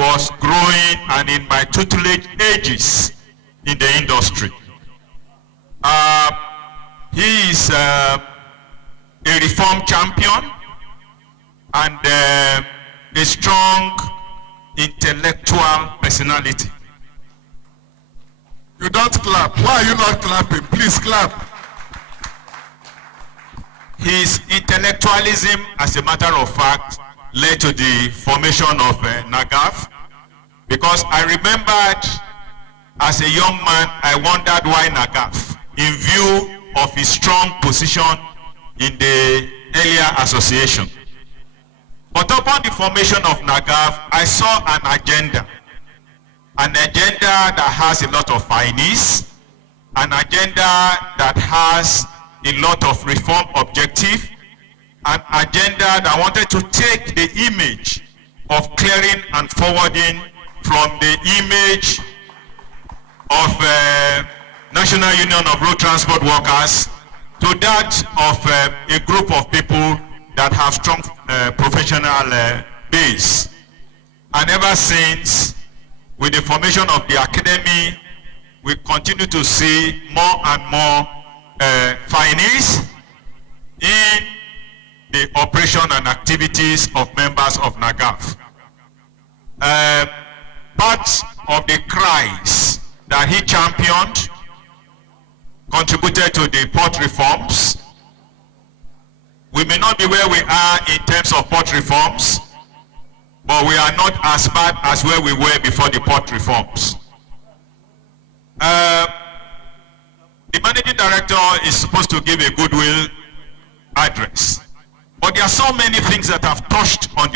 was growing and in my tutelage ages in the industry. He is a reform champion and a strong intellectual personality. You don't clap. Why are you not clapping? Please clap. His intellectualism, as a matter of fact, led to the formation of NAGAF, because I remembered as a young man, I wondered why NAGAF, in view of his strong position in the earlier association. But upon the formation of NAGAF, I saw an agenda that has a lot of finesse, an agenda that has a lot of reform objective, an agenda that wanted to take the image of clearing and forwarding from the image of National Union of Road Transport Workers to that of a group of people that have strong professional base. And ever since, with the formation of the academy, we continue to see more and more finance in the operation and activities of members of NAGAF. Part of the cries that he championed contributed to the port reforms. We may not be where we are in terms of port reforms, but we are not as bad as where we were before the port reforms. The managing director is supposed to give a goodwill address, but there are so many things that have touched on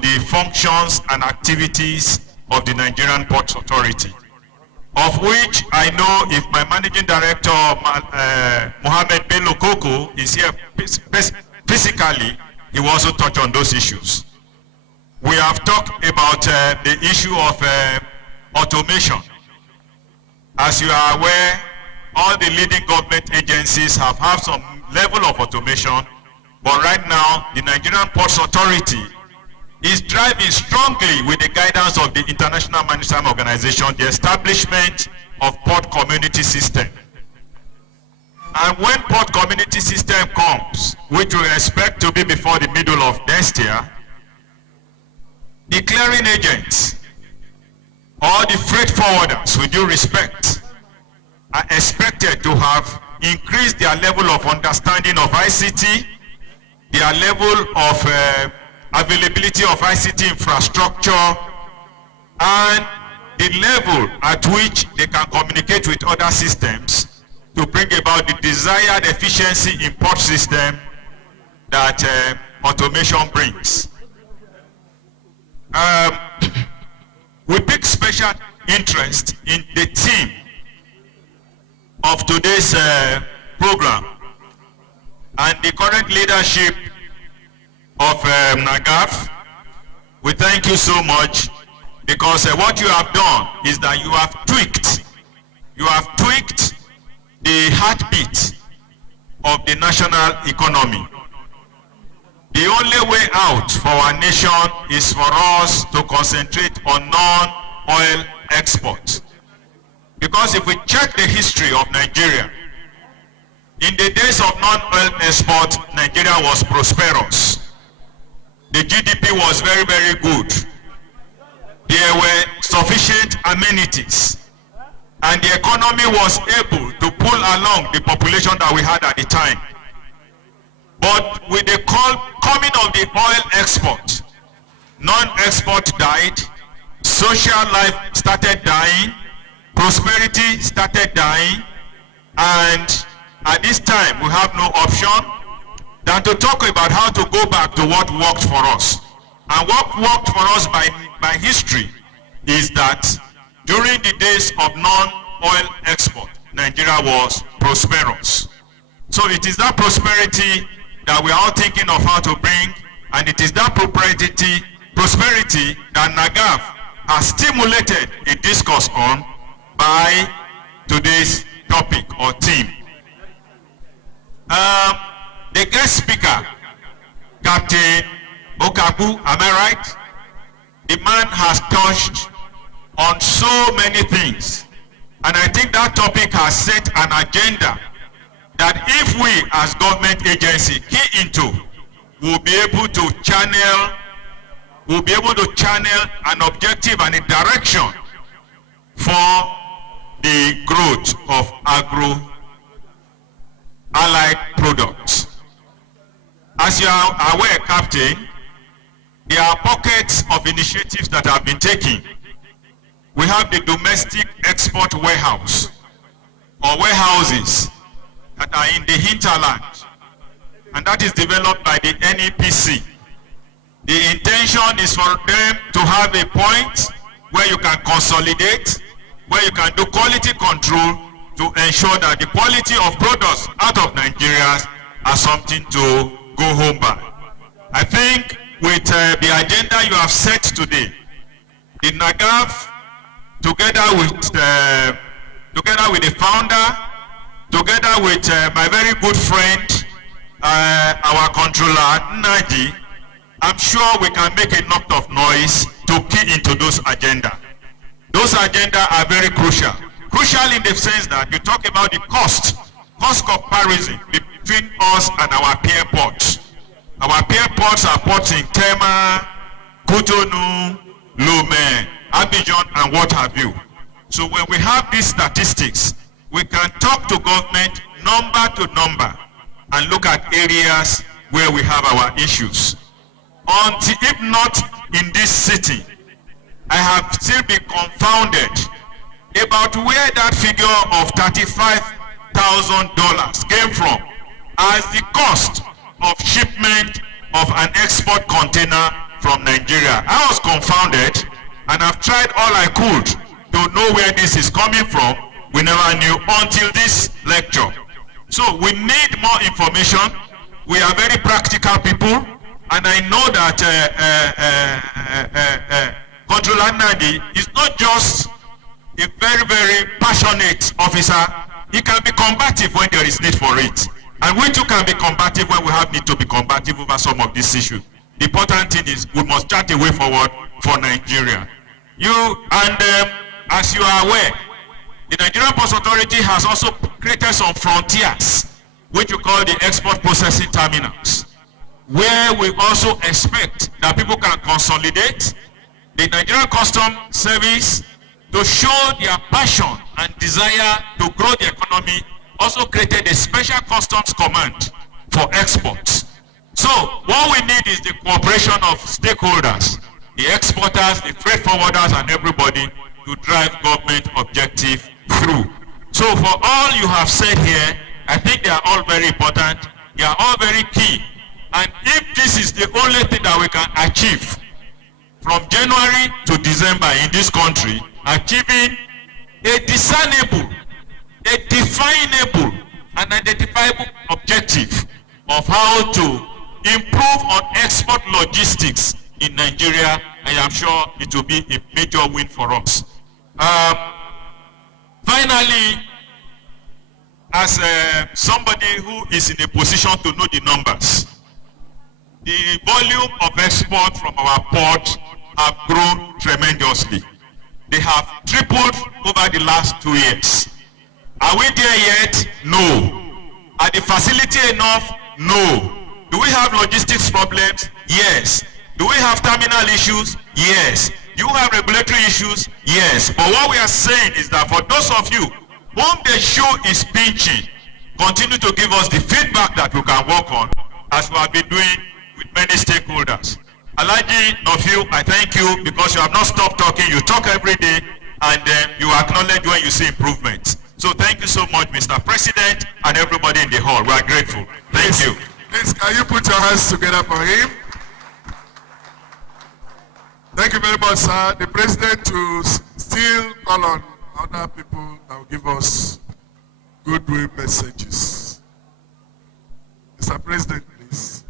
the functions and activities of the Nigerian Ports Authority, of which I know if my managing director, Mohammed Bello Koko, is here physically, he will also touch on those issues. We have talked about the issue of automation. As you are aware, all the leading government agencies have some level of automation, but right now, the Nigerian Ports Authority is driving strongly with the guidance of the International Maritime Organization, the establishment of Port Community System. And when Port Community System comes, which we expect to be before the middle of next year, the clearing agents, all the freight forwarders, with due respect, are expected to have increased their level of understanding of ICT, their level of availability of ICT infrastructure, and the level at which they can communicate with other systems to bring about the desired efficiency in port system that automation brings. We take special interest in the theme of today's program, and the current leadership of NAGAF. We thank you so much, because what you have done is that you have tweaked the heartbeat of the national economy. The only way out for our nation is for us to concentrate on non-oil export. Because if we check the history of Nigeria, in the days of non-oil export, Nigeria was prosperous. The GDP was very, very good. There were sufficient amenities, and the economy was able to pull along the population that we had at the time. But with the coming of the oil export, non-export died, social life started dying, prosperity started dying, and at this time we have no option than to talk about how to go back to what worked for us. And what worked for us by history is that during the days of non-oil export, Nigeria was prosperous. So it is that prosperity that we are all thinking of how to bring, and it is that prosperity that NAGAF has stimulated a discourse on by today's topic or theme. The guest speaker, Captain Okabu, am I right? The man has touched on so many things. And I think that topic has set an agenda that if we as government agency key into, we'll be able to channel an objective and a direction for the growth of agro-allied products. As you are aware, Captain, there are pockets of initiatives that have been taken. We have the domestic export warehouse or warehouses that are in the hinterland, and that is developed by the NEPC. The intention is for them to have a point where you can consolidate, where you can do quality control to ensure that the quality of products out of Nigeria are something to go home by. I think with the agenda you have set today, the NAGAF, together with the founder, together with my very good friend, our controller, Nadi, I'm sure we can make enough of noise to key into those agenda. Those agenda are very crucial. Crucial in the sense that you talk about the cost comparison between us and our peer ports. Our peer ports are ports in Tema, Cotonou, Lomé, Abidjan, and what have you. So when we have these statistics, we can talk to government number to number and look at areas where we have our issues. Until, if not in this city, I have still been confounded about where that figure of $35,000 came from as the cost of shipment of an export container from Nigeria. I was confounded, and I've tried all I could to know where this is coming from. We never knew until this lecture. So we need more information. We are very practical people, and I know that Controller Nadi is not just a very, very passionate officer. He can be combative when there is need for it. And we too can be combative when we have need to be combative over some of these issues. The important thing is we must chart a way forward for Nigeria. As you are aware, the Nigerian Ports Authority has also created some frontiers, which we call the export processing terminals, where we also expect that people can consolidate. The Nigerian Customs Service, to show their passion and desire to grow the economy, also created a special customs command for exports. So what we need is the cooperation of stakeholders, the exporters, the freight forwarders, and everybody to drive government objective through. So for all you have said here, I think they are all very important. They are all very key. And if this is the only thing that we can achieve from January to December in this country, achieving a discernible, a definable, and identifiable objective of how to improve on export logistics in Nigeria, I am sure it will be a major win for us. Finally, as somebody who is in a position to know the numbers, the volume of export from our port have grown tremendously. They have tripled over the last 2 years. Are we there yet? No. Are the facility enough? No. Do we have logistics problems? Yes. Do we have terminal issues? Yes. Do you have regulatory issues? Yes. But what we are saying is that for those of you whom the shoe is pinching, continue to give us the feedback that we can work on, as we have been doing with many stakeholders. Alhaji Nofiu, I thank you because you have not stopped talking. You talk every day, and you acknowledge when you see improvement. So thank you so much, Mr. President, and everybody in the hall. We are grateful. Thank you. Please, can you put your hands together for him? Thank you very much, sir. The president to still call on other people that will give us goodwill messages. Mr. President, please.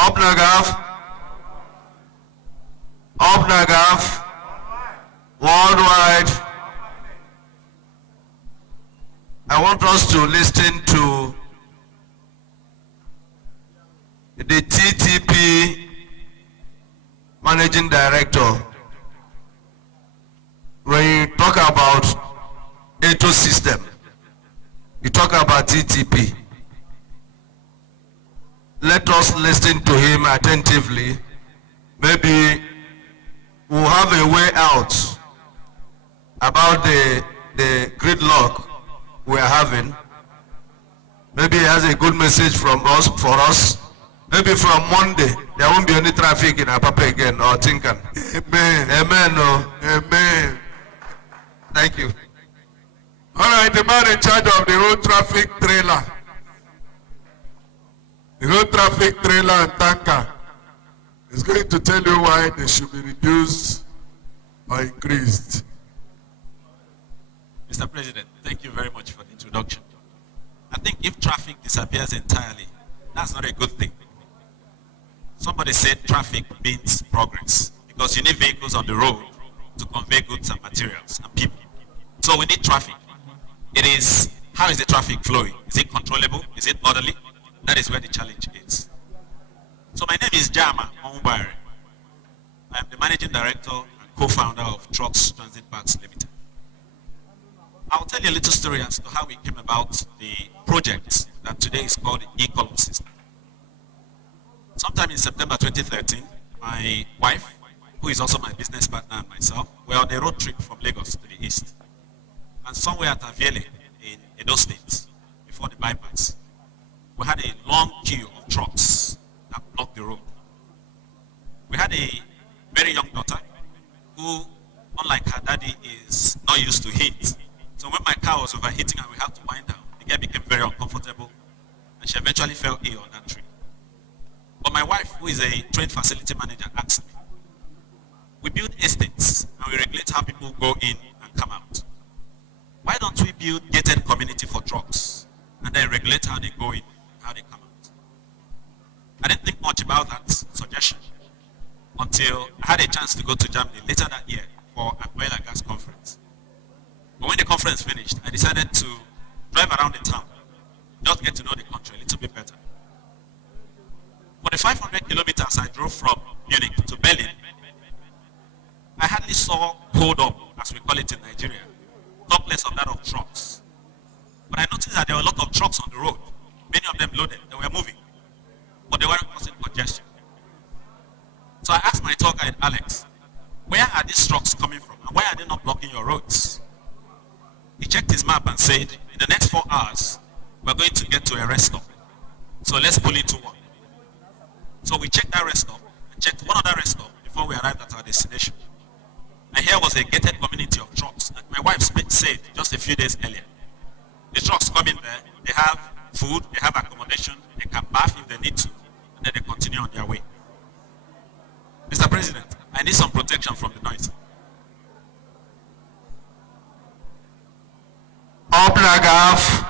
Up Nagaf, worldwide. I want us to listen to the TTP Managing Director, when you talk about ecosystem, you talk about TTP. Let us listen to him attentively. Maybe we'll have a way out about the gridlock we are having. Maybe he has a good message from us for us. Maybe from Monday there won't be any traffic in Apapa again or Tinkan. Amen. Amen. No. Amen. Thank you. All right, the man in charge of the road traffic trailer. The road traffic trailer and tanker is going to tell you why they should be reduced or increased. Mr. President, thank you very much for the introduction. I think if traffic disappears entirely, that's not a good thing. Somebody said traffic means progress because you need vehicles on the road to convey goods and materials and people. So we need traffic. It is, how is the traffic flowing? Is it controllable? Is it orderly? That is where the challenge is. So my name is Jama Onwubare. I am the Managing Director and co-founder of Trucks Transit Parks Limited. I'll tell you a little story as to how we came about the project that today is called the e-column system. Sometime in September 2013, my wife, who is also my business partner, and myself were on a road trip from Lagos to the east. And somewhere at Aviele in Edo State, before the bypass, we had a long queue of trucks that blocked the road. We had a very young daughter who, unlike her daddy, is not used to heat. So when my car was overheating and we had to wind down, the girl became very uncomfortable and she eventually fell ill on that trip. But my wife, who is a trained facility manager, asked me, we build estates and we regulate how people go in and come out. Why don't we build gated community for trucks and then regulate how they go in, how they come out? I didn't think much about that suggestion until I had a chance to go to Germany later that year for an oil and gas conference. But when the conference finished, I decided to drive around the town, just get to know the country a little bit better. For the 500 kilometers I drove from Munich to Berlin, I hardly saw hold up, as we call it in Nigeria, talk less of that of trucks. But I noticed that there were a lot of trucks on the road, many of them loaded, they were moving, but they weren't causing congestion. So I asked my tour guide, Alex, where are these trucks coming from and why are they not blocking your roads? He checked his map and said, in the next 4 hours, we're going to get to a rest stop. So let's pull into one. So we checked that rest stop and checked one other rest stop before we arrived at our destination. And here was a gated community of trucks that my wife said just a few days earlier. The trucks come in there, they have food, they have accommodation, they can bath if they need to, and then they continue on their way. Mr. President, I need some protection from the noise. Up Nagaf,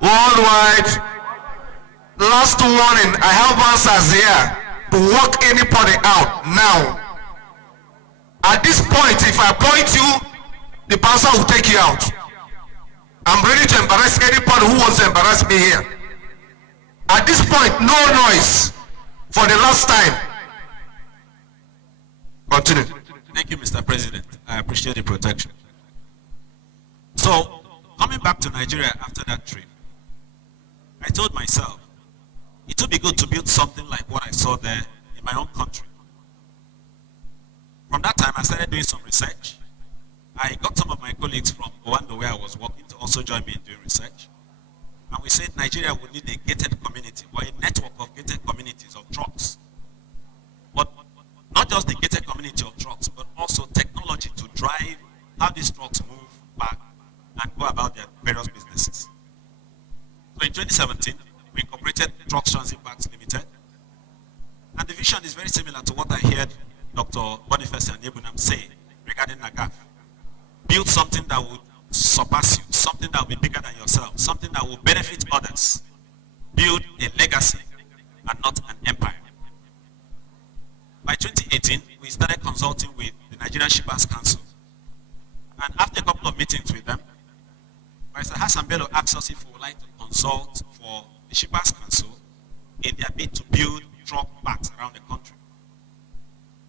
worldwide. Last warning, I have answers here to walk anybody out now. At this point, if I point you, the pastor will take you out. I'm ready to embarrass anybody who wants to embarrass me here. At this point, no noise for the last time. Continue. Thank you, Mr. President. I appreciate the protection. So, coming back to Nigeria after that trip, I told myself, it would be good to build something like what I saw there in my own country. From that time, I started doing some research. I got some of my colleagues from Rwanda, where I was working, to also join me in doing research. And we said Nigeria would need a gated community, or a network of gated communities of trucks. But not just the gated community of trucks, but also technology to drive how these trucks move back and go about their various businesses. So in 2017, we incorporated Trucks Transit Parks Limited. And the vision is very similar to what I heard Dr. Boniface and Yebunam say regarding Nagaf. Build something that would surpass you, something that will be bigger than yourself, something that will benefit others. Build a legacy and not an empire. By 2018, we started consulting with the Nigerian Shippers Council. And after a couple of meetings with them, Mr. Hassan Bello asked us if we would like to consult for the Shippers Council in their bid to build truck parks around the country.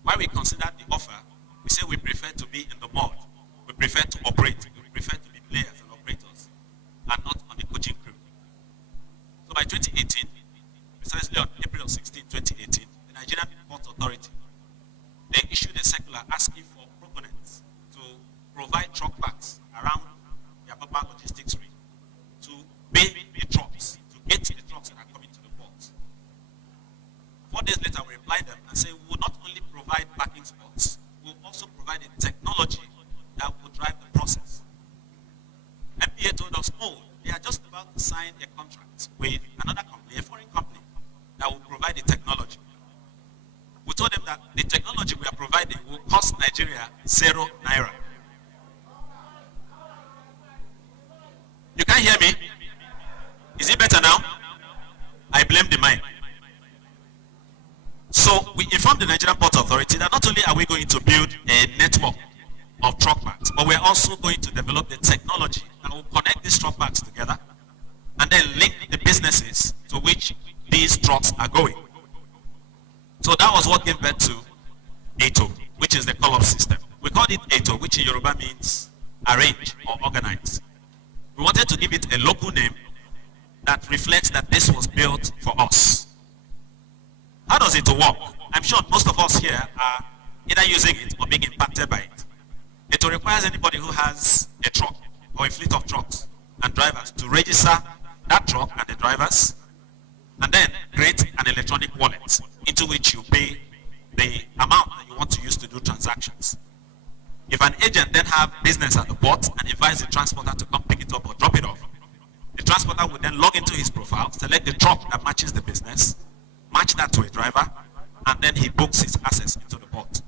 While we considered the offer, we say we prefer to be in the mud. We prefer to operate. We prefer to be players and operators and not on the coaching crew. So by 2018, precisely on April 16, 2018, the Nigerian Port Authority, they issued a circular asking for proponents to provide truck parks around the Apapa logistics ring to pay the trucks, to get the trucks that are coming to the port. 4 days later, we replied them and said we will not only provide parking spots, we will also provide a technology that will drive the process. MPA told us, oh, they are just about to sign a contract with another company, a foreign company, that will provide the technology. We told them that the technology we are providing will cost Nigeria 0 naira. You can't hear me? Is it better now? I blame the mic. So we informed the Nigerian Port Authority that not only are we going to build a network of truck parks, but we're also going to develop the technology that will connect these truck parks together and then link the businesses to which these trucks are going. So that was what gave birth to ATO, which is the call-up system. We called it ATO, which in Yoruba means arrange or organize. We wanted to give it a local name that reflects that this was built for us. How does it work? I'm sure most of us here are either using it or being impacted by it. It requires anybody who has a truck or a fleet of trucks and drivers to register that truck and the drivers, and then create an electronic wallet into which you pay the amount that you want to use to do transactions. If an agent then have business at the port and invites the transporter to come pick it up or drop it off, the transporter will then log into his profile, select the truck that matches the business, match that to a driver, and then he books his access into the port.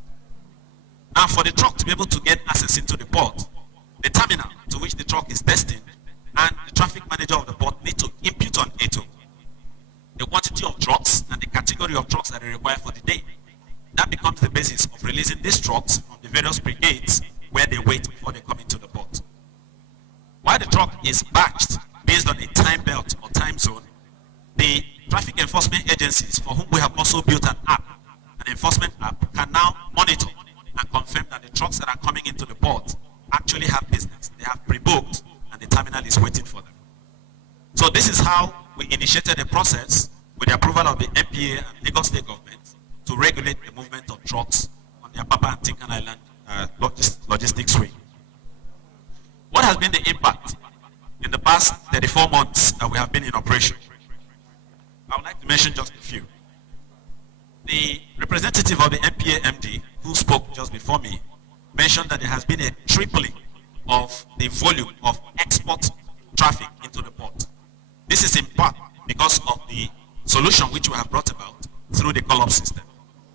Now for the truck to be able to get access into the port, the terminal to which the truck is destined and the traffic manager of the port need to impute on ATO the quantity of trucks and the category of trucks that are required for the day. That becomes the basis of releasing these trucks from the various brigades where they wait before they come into the port. While the truck is batched based on a time belt or time zone, the traffic enforcement agencies for whom we have also built an app, an enforcement app, can now monitor and confirm that the trucks that are coming into the port actually have business. They have pre-booked and the terminal is waiting for them. So this is how we initiated a process with the approval of the MPA and Lagos State government to regulate the movement of trucks on the Apapa and Tinkan Island logistics ring. What has been the impact in the past 34 months that we have been in operation? I would like to mention just a few. The representative of the MPA MD, who spoke just before me, mentioned that there has been a tripling of the volume of export traffic into the port. This is in part because of the solution which we have brought about through the call-up system.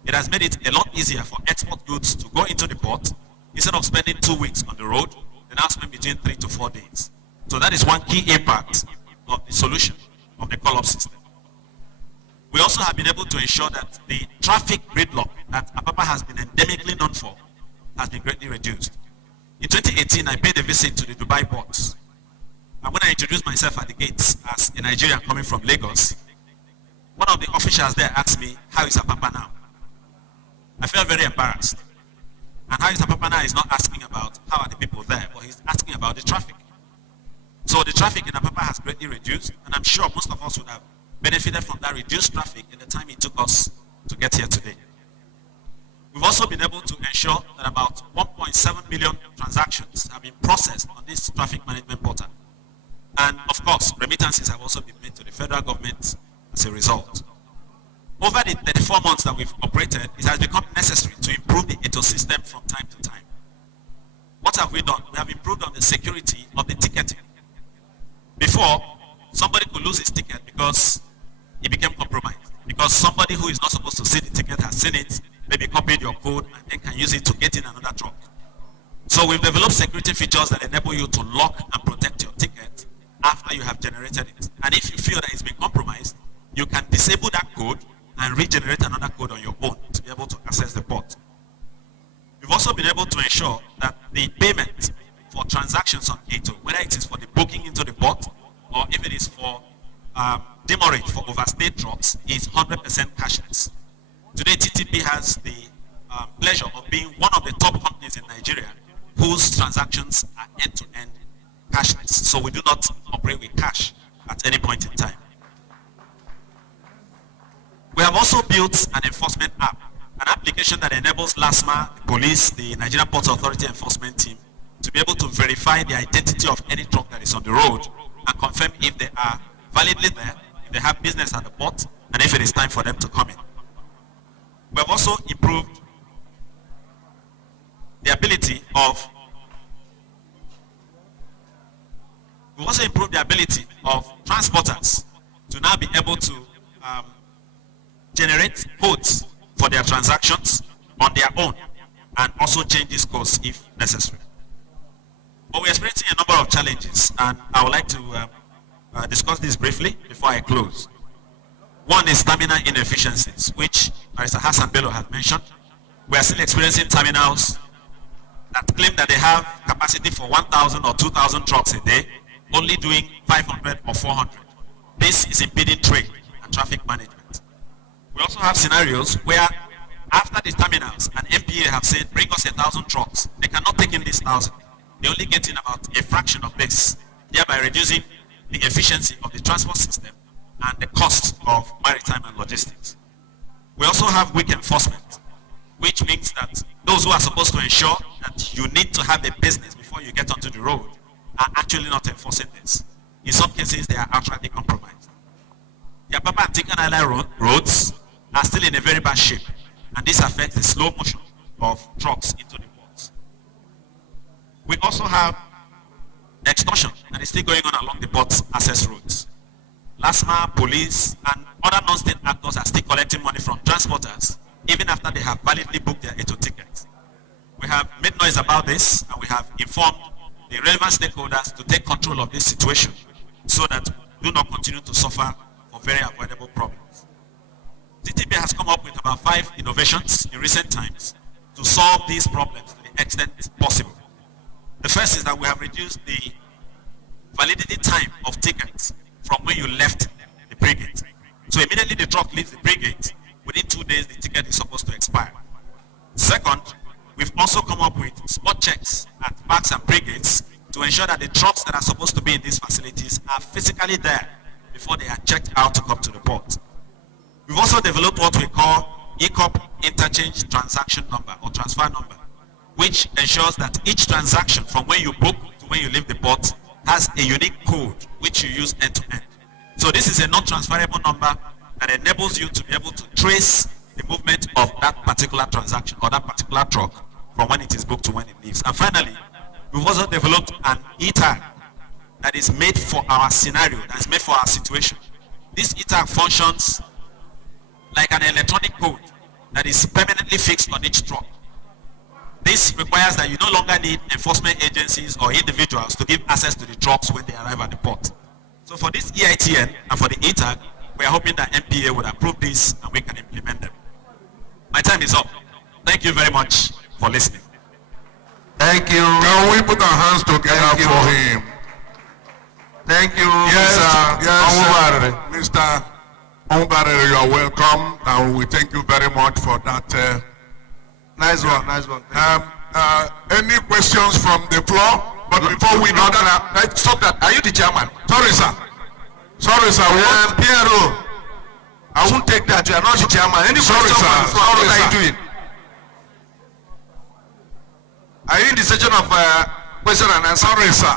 It has made it a lot easier for export goods to go into the port. Instead of spending 2 weeks on the road, they now spend between 3 to 4 days. So that is one key impact of the solution of the call-up system. We also have been able to ensure that the traffic gridlock that Apapa has been endemically known for has been greatly reduced. In 2018, I paid a visit to the Dubai ports. And when I introduced myself at the gates as a Nigerian coming from Lagos, one of the officials there asked me, how is Apapa now? I felt very embarrassed. And how is Apapa now is not asking about how are the people there, but he's asking about the traffic. So the traffic in Apapa has greatly reduced, and I'm sure most of us would have benefited from that reduced traffic in the time it took us to get here today. We've also been able to ensure that about 1.7 million transactions have been processed on this traffic management portal. And of course, remittances have also been made to the federal government as a result. Over the 34 months that we've operated, it has become necessary to improve the ecosystem from time to time. What have we done? We have improved on the security of the ticketing. Before, somebody could lose his ticket because it became compromised. Because somebody who is not supposed to see the ticket has seen it, maybe copied your code, and then can use it to get in another truck. So we've developed security features that enable you to lock and protect your ticket after you have generated it. And if you feel that it's been compromised, you can disable that code and regenerate another code on your own to be able to access the port. We've also been able to ensure that the payment for transactions on ATO, whether it is for the booking into the port or if it is for demurrage for overstayed trucks is 100% cashless. Today, TTP has the pleasure of being one of the top companies in Nigeria whose transactions are end-to-end cashless. So we do not operate with cash at any point in time. We have also built an enforcement app, an application that enables LASMA, the police, the Nigerian Ports Authority enforcement team to be able to verify the identity of any truck that is on the road and confirm if they are validly there, if they have business at the port, and if it is time for them to come in. We have also improved the ability of transporters to now be able to generate codes for their transactions on their own and also change these codes if necessary. But we're experiencing a number of challenges, and I would like to discuss this briefly before I close. One is terminal inefficiencies, which Mr. Hassan Bello has mentioned. We are still experiencing terminals that claim that they have capacity for 1,000 or 2,000 trucks a day, only doing 500 or 400. This is impeding trade and traffic management. We also have scenarios where after the terminals and MPA have said, bring us 1,000 trucks, they cannot take in this 1,000. They only get in about a fraction of this, thereby reducing the efficiency of the transport system and the cost of maritime and logistics. We also have weak enforcement, which means that those who are supposed to ensure that you need to have a business before you get onto the road are actually not enforcing this. In some cases, they are outrightly compromised. The Apapa and Tinkan Island roads are still in a very bad shape, and this affects the slow motion of trucks into the ports. We also have extortion that is still going on along the port access roads. LASMA, police, and other non-state actors are still collecting money from transporters even after they have validly booked their ATO tickets. We have made noise about this, and we have informed the relevant stakeholders to take control of this situation so that we do not continue to suffer for very avoidable problems. TTP has come up with about 5 innovations in recent times to solve these problems to the extent possible. The first is that we have reduced the validity time of tickets from when you left the pre-gate. So immediately the truck leaves the pre-gate, within 2 days the ticket is supposed to expire. Second, we've also come up with spot checks at parks and pre-gates to ensure that the trucks that are supposed to be in these facilities are physically there before they are checked out to come to the port. We've also developed what we call ECOP interchange transaction number or transfer number, which ensures that each transaction from when you book to when you leave the port has a unique code which you use end to end. So this is a non-transferable number that enables you to be able to trace the movement of that particular transaction or that particular truck from when it is booked to when it leaves. And finally, we've also developed an e-tag that is made for our scenario, that is made for our situation. This e-tag functions like an electronic code that is permanently fixed on each truck. This requires that you no longer need enforcement agencies or individuals to give access to the trucks when they arrive at the port. So for this EITN and for the e-tag, we are hoping that MPA would approve this and we can implement them. My time is up. Thank you very much for listening. Thank you. Can we put our hands together for him? Thank you, Yes, Mr. Ombare, you are welcome, and we thank you very much for that. Nice one, nice one. Any questions from the floor? But before we do that, Stop that. Are you the chairman? sorry, sir. Sorry, sir. PRO. I won't take that. You are not the chairman. Any Sorry, question sir. from the floor? Sorry, What are sir. you doing? Are you in the section of question and answer? Sorry, sir.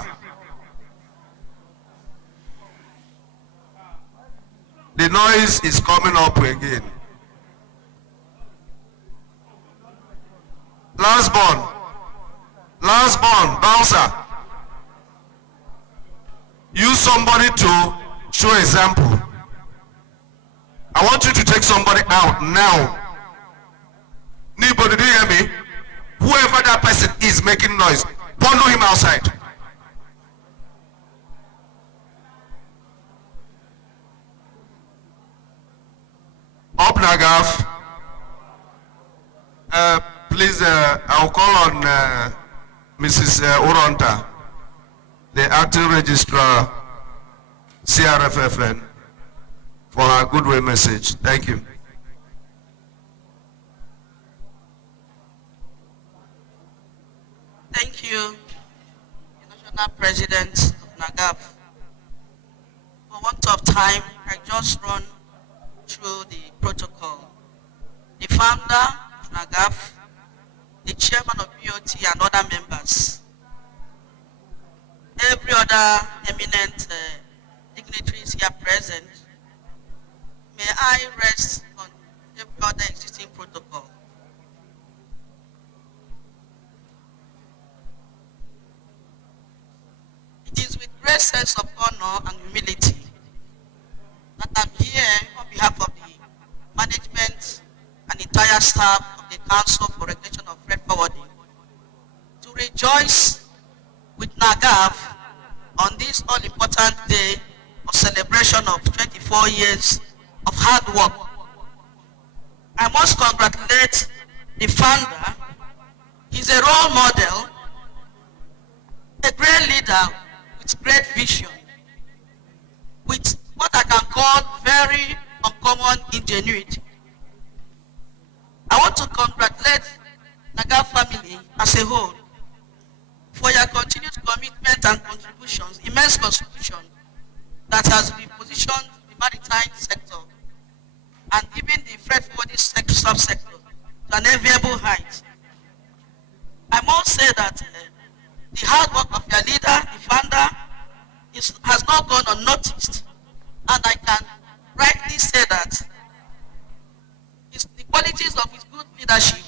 The noise is coming up again. Last born, bouncer. Use somebody to show example. I want you to take somebody out now. Anybody, do you hear me? Whoever that person is making noise, bundle him outside. Up Nagaf. Please, I'll call on Mrs. Uronta, the acting registrar, CRFFN. for our goodwill message. Thank you. Thank you, the National President of NAGAF. For want of time, I just run through the protocol. The founder of NAGAF, the chairman of BOT and other members, every other eminent dignitaries here present, may I rest on every other existing protocol. It is with great sense of honor and humility that I'm here on behalf of the management and entire staff of the Council for Regulation of Freight Forwarding to rejoice with NAGAF on this all-important day of celebration of 24 years of hard work. I must congratulate the founder. He's a role model, a great leader with great vision, with what I can call very uncommon ingenuity. I want to congratulate NAGAF family as a whole for your continued commitment and contributions, immense contribution that has repositioned the maritime sector and even the freight forwarding subsector to an enviable height. I must say that the hard work of your leader, the founder, has not gone unnoticed, and I can rightly say that the qualities of his good leadership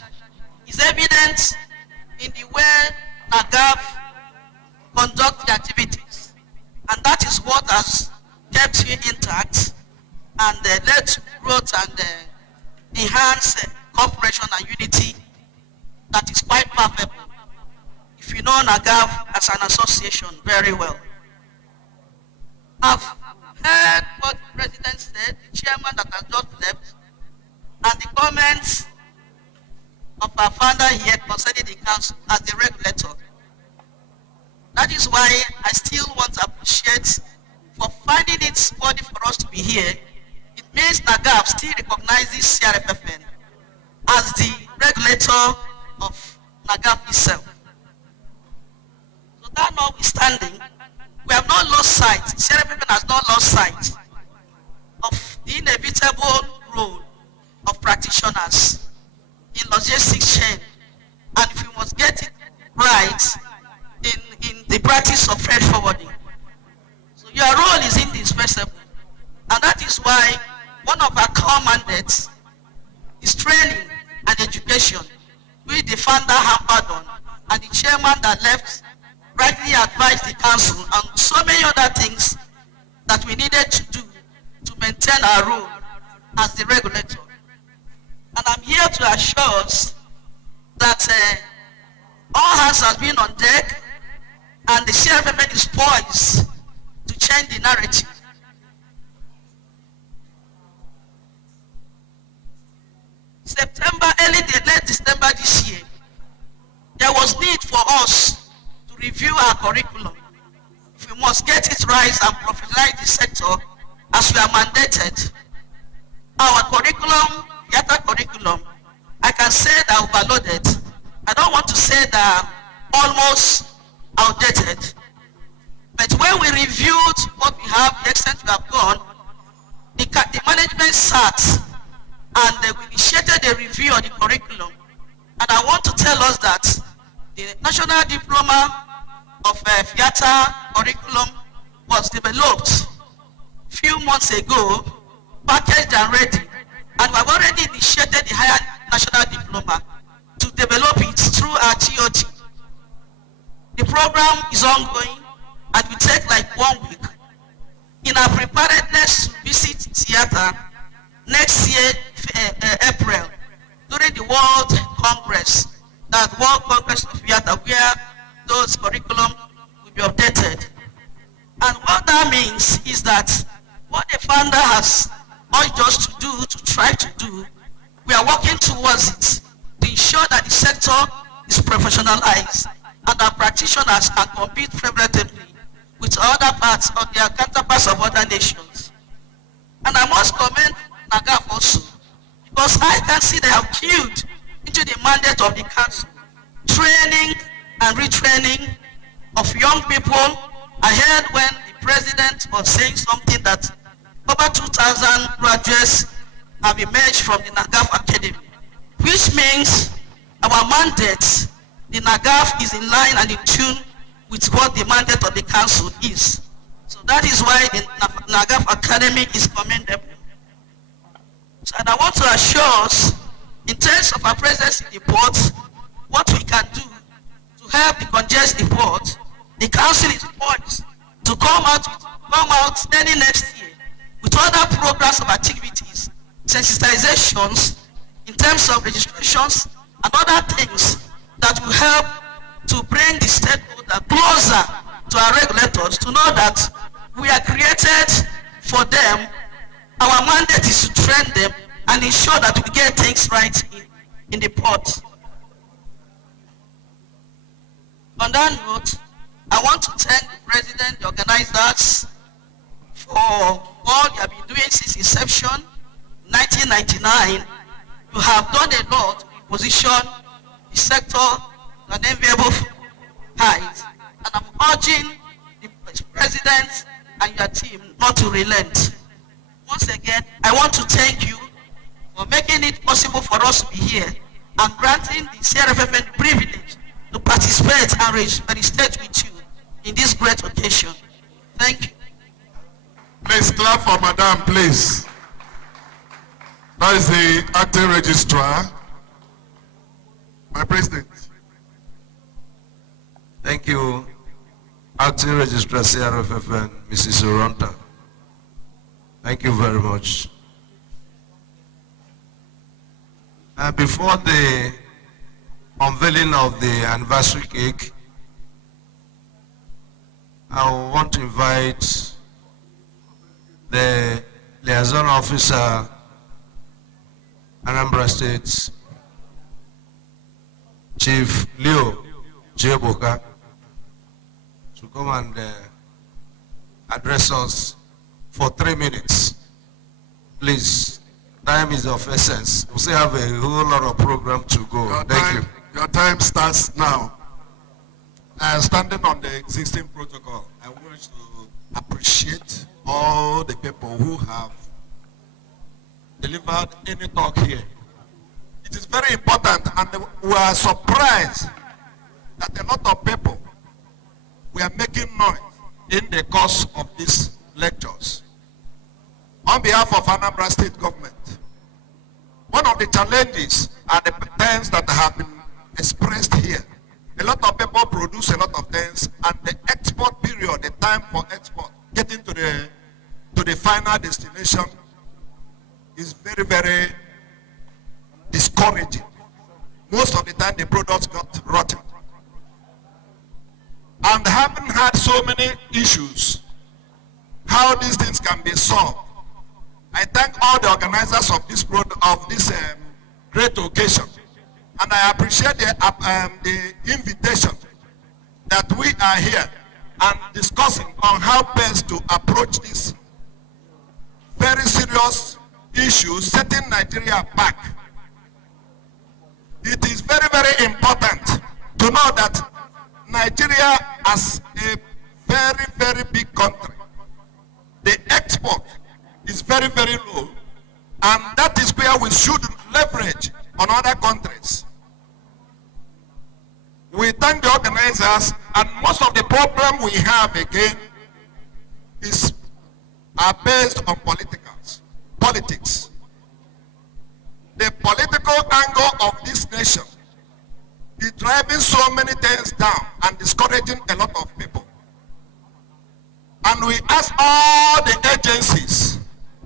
is evident in the way NAGAF conduct the activities, and that is what has kept you intact and led to growth and enhance cooperation and unity that is quite palpable if you know NAGAF as an association very well. I've heard what the President said, the chairman that has just left, and the comments of our founder here concerning the council as the regulator. That is why I still want to appreciate for finding it worthy for us to be here. It means NAGAF still recognizes CRFFN as the regulator of NAGAF itself. So that notwithstanding, we have not lost sight, CRFFN has not lost sight of the inevitable role of practitioners in logistics chain, and if we must get it right in the practice of freight forwarding. So your role is indispensable, and that is why one of our core mandates is training and education, which the founder hampered on, and the chairman that left rightly advised the council on so many other things that we needed to do to maintain our role as the regulator. And I'm here to assure us that all hands have been on deck, and the CRFFN is poised to change the narrative. Late December this year, there was need for us to review our curriculum. If we must get it right and professionalize the sector as we are mandated. Our curriculum, theater curriculum, I can say that overloaded. I don't want to say that almost outdated. But when we reviewed what we have, the extent we have gone, the management sat and we initiated a review of the curriculum. And I want to tell us that the National Diploma of Theatre curriculum was developed a few months ago, packaged and ready. And we have already initiated the higher national diploma to develop it through our TOT. The program is ongoing and will take like 1 week. In our preparedness to visit theater next year, April, during the World Congress, that World Congress of Theater, where those curriculum will be updated. And what that means is that what the founder has urged us to do, to try to do, we are working towards it to ensure that the sector is professionalized and our practitioners can compete favorably with other parts of their counterparts of other nations. And I must commend NAGAF also, because I can see they have killed into the mandate of the council, training and retraining of young people. I heard when the president was saying something that over 2,000 graduates have emerged from the NAGAF Academy, which means our mandate, the NAGAF is in line and in tune with what the mandate of the council is. So that is why the NAGAF Academy is commendable. So, and I want to assure us, in terms of our presence in the port, what we can do to help decongest the port, the council is poised to come out early next year with other programs of activities, sensitizations in terms of registrations and other things that will help to bring the stakeholder closer to our regulators to know that we are created for them. Our mandate is to train them and ensure that we get things right in the port. On that note, I want to thank the president, the organizers, for all you have been doing since inception, 1999. You have done a lot to position the sector to an enviable height. And I'm urging the president and your team not to relent. Once again, I want to thank you for making it possible for us to be here and granting the CRFFN the privilege to participate and register with you in this great occasion. Thank you. Please clap for Madam, please. That is the acting registrar. My president. Thank you, Acting Registrar CRFFN, Mrs. Oronta. Thank you very much. Before the unveiling of the anniversary cake, I want to invite the liaison officer, Anambra State, Chief Leo Jeboka, to come and address us for 3 minutes. Please, time is of essence. We still have a whole lot of program to go. Thank you. Your time starts now. Standing on the existing protocol, I wish to appreciate all the people who have delivered any talk here. It is very important, and we are surprised that a lot of people were making noise in the course of these lectures. On behalf of Anambra State government, one of the challenges are the things that have been expressed here. A lot of people produce a lot of things, and the export period, the time for export, getting to the final destination is very, very discouraging. Most of the time the products got rotten. And having had so many issues, how these things can be solved, I thank all the organizers of this great occasion, and I appreciate the invitation that we are here and discussing on how best to approach this very serious issue, setting Nigeria back. It is very, very important to know that Nigeria, as a very, very big country, the export is very, very low, and that is where we should leverage on other countries. We thank the organizers, and most of the problem we have again are based on politics. The political angle of this nation is driving so many things down and discouraging a lot of people. And we ask all the agencies,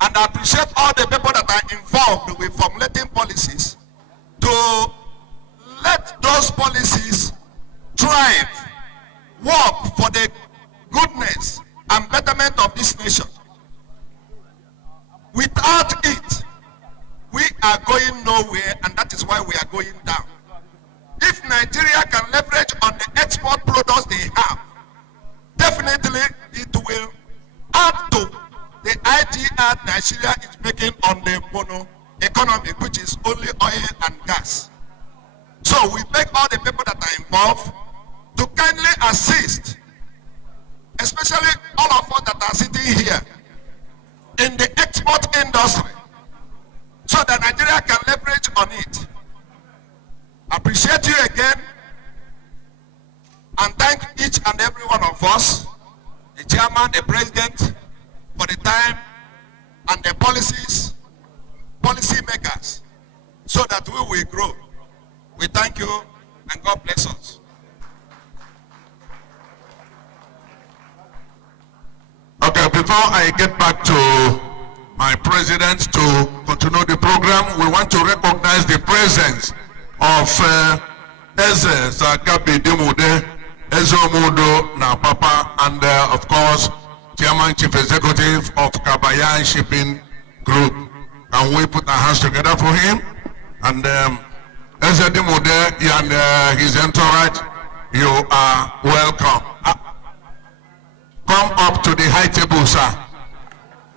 and I appreciate all the people that are involved with formulating policies, to let those policies thrive, work for the goodness and betterment of this nation. Without it, we are going nowhere, and that is why we are going down. If Nigeria can leverage on the export products they have, definitely it will add to the IGR Nigeria is making on the mono economy, which is only oil and gas. So we beg all the people that are involved to kindly assist, especially all of us that are sitting here, in the export industry, so that Nigeria can leverage on it. Appreciate you again, and thank each and every one of us, the chairman, the president, for the time and the policy makers, so that we will grow. We thank you, and God bless us. Okay, before I get back to my president to continue the program, we want to recognize the presence of Eze Zagabi Demude, Eze Omudo na Papa, and of course, Chairman Chief Executive of Kabayan Shipping Group. And we put our hands together for him. And Eze Demude and his entourage, you are welcome. Come up to the high table, sir.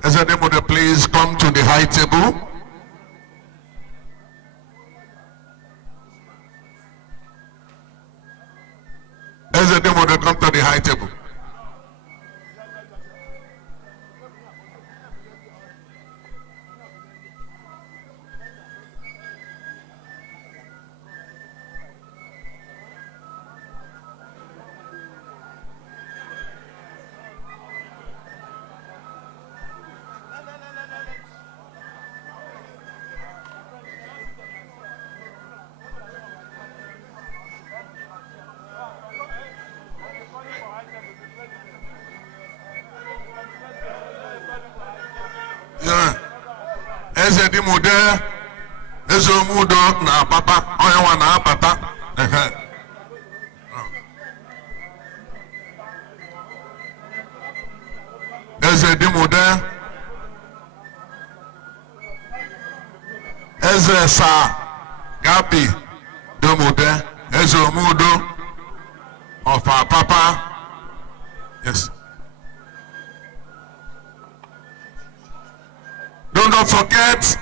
Eze Demude, please come to the high table. Eze Demude, come to the high table. Eze Demude, Eze Omudo na Papa, onye na abata. Eze Demude, Eze Sa Gabi Demude, Eze Omudo of our Papa. Yes. Don't forget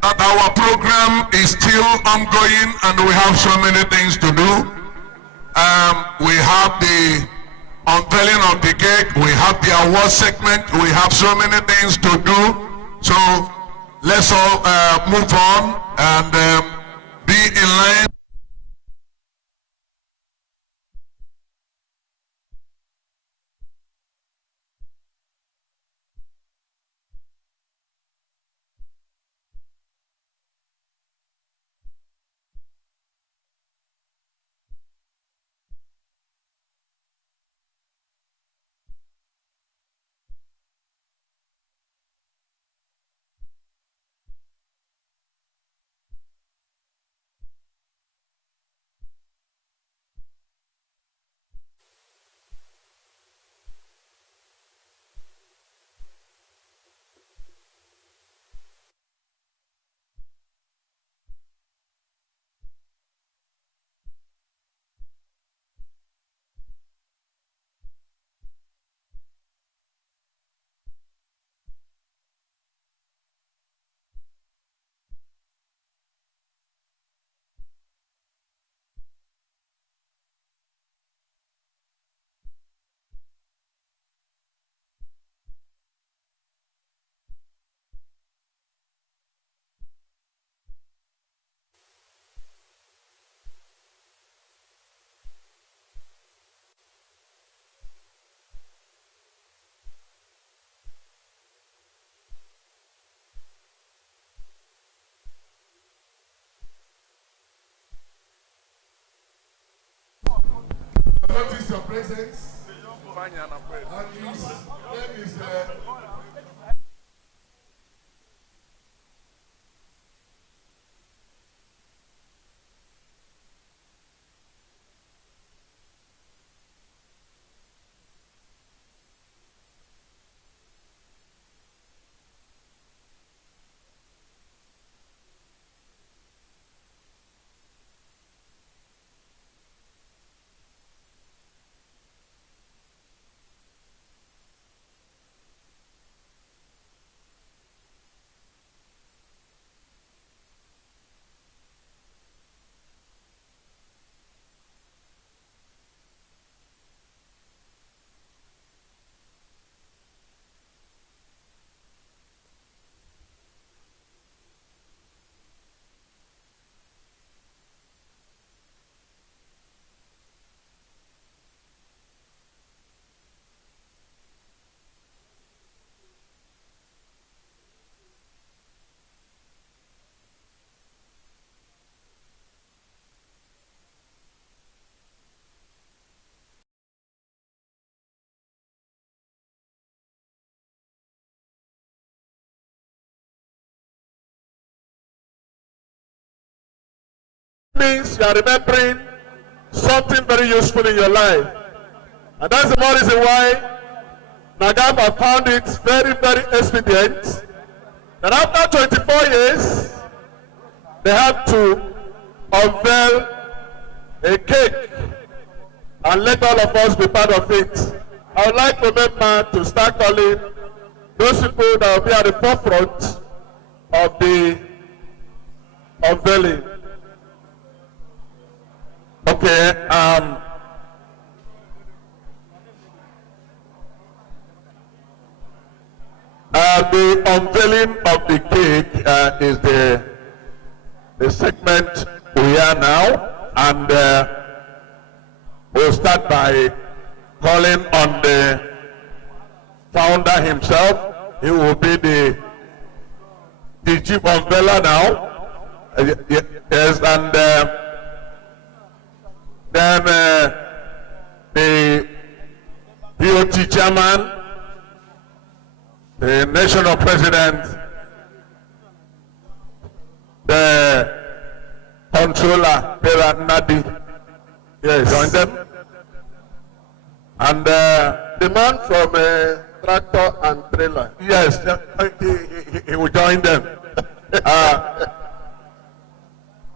that our program is still ongoing and we have so many things to do. We have the unveiling of the cake, we have the award segment, we have so many things to do. So let's all move on and be in line. Notice your presence. And his name is means you are remembering something very useful in your life. And that's the more reason why Nagam have found it very, very expedient that after 24 years, they have to unveil a cake and let all of us be part of it. I would like Omemma to start calling those people that will be at the forefront of the unveiling. Okay, the unveiling of the cake is the segment we are now, and we'll start by calling on the founder himself. He will be the chief unveiler now. Yes, and then the POT chairman, the national president, the controller, Pera Nadi, yes, join them, and The man from tractor and trailer. yes, he will join them.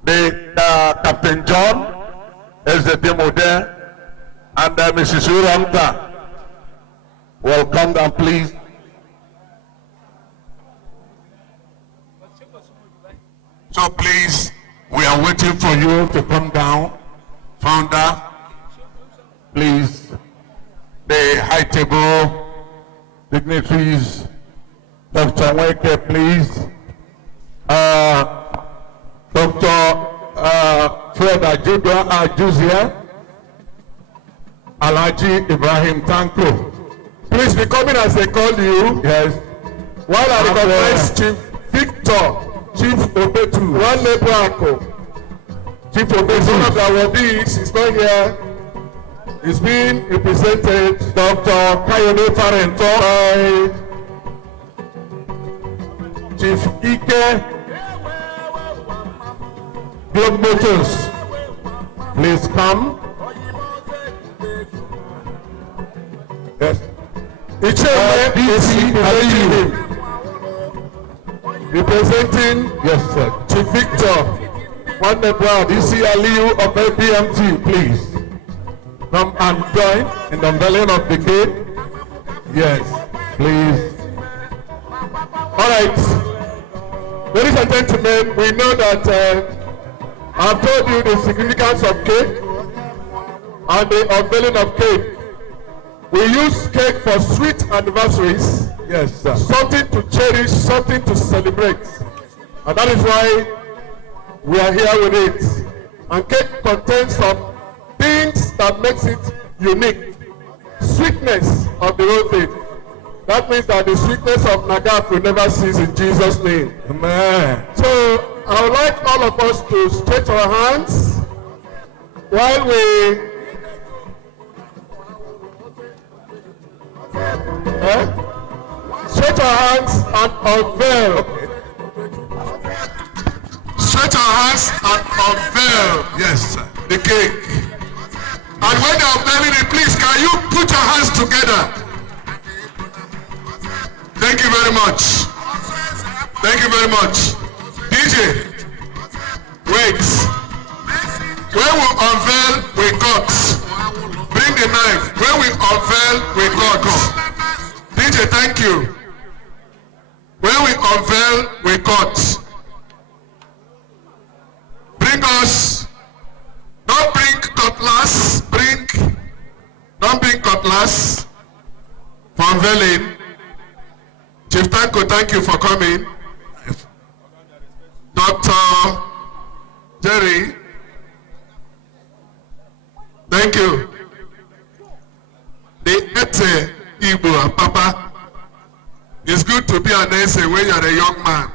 The Captain John is the demo there, and Mrs. Uranta will come down, please. So please, we are waiting for you to come down. Founder, please, the high table dignitaries, Dr. Weke, please. Dr. Fred Ajuzia, Alhaji Ibrahim Tanko. Please be coming as they call you. Yes. While I recognize Chief Victor, Chief Obetu, one neighbor uncle. Chief Obetu, one of the awardees is not here. Is being represented Dr. Kayode Farento by Chief Ike Globe Motors. Please come. Yes. DC representing yes, sir. Chief Victor, one member DC Aliyu of APMT, please. Come and join in the unveiling of the cake. Yes, please. All right. Ladies and gentlemen, we know that I've told you the significance of cake and the unveiling of cake. We use cake for sweet anniversaries. Yes, sir. Something to cherish, something to celebrate. And that is why we are here with it. And cake contains some things that makes it unique. Sweetness of the whole thing. That means that the sweetness of Nagaf will never cease in Jesus' name. Amen. So I would like all of us to stretch our hands while we stretch our hands and unveil. Stretch our hands and unveil. Yes, sir. The cake. And when they are unveiling it, please, can you put your hands together? Thank you very much. Thank you very much. DJ, wait. When we unveil, we cut. Bring the knife. When we unveil, we cut. DJ, thank you. When we unveil, we cut. Bring us. Don't bring cutlass. Don't bring cutlass for unveiling. Chief Tanko, thank you for coming. Dr. Jerry, thank you. The Ete Igbo and Papa, it's good to be an essay when you're a young man.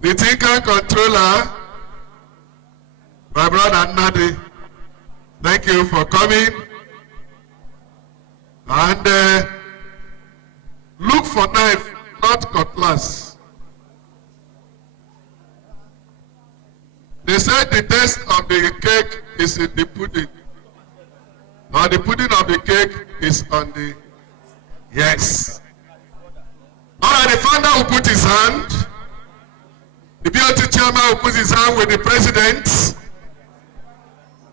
The Tinker Controller, my brother Nadi, thank you for coming. And look for knife, not cutlass. said the taste of the cake is in the pudding. Or the pudding of the cake is on the... Yes. All right, the founder will put his hand. The BOT chairman will put his hand with the president.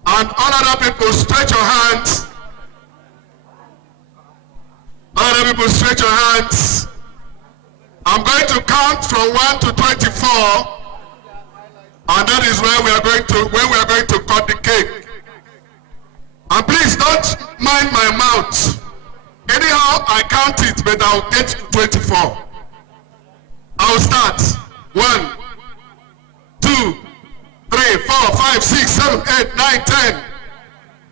And all other people, stretch your hands. All other people, stretch your hands. I'm going to count from 1 to 24. And that is where we are going to cut the cake. And please don't mind my mouth. Anyhow, I count it, but I'll get to 24. I'll start. 1, 2, 3, 4, 5, 6, 7, 8, 9, 10,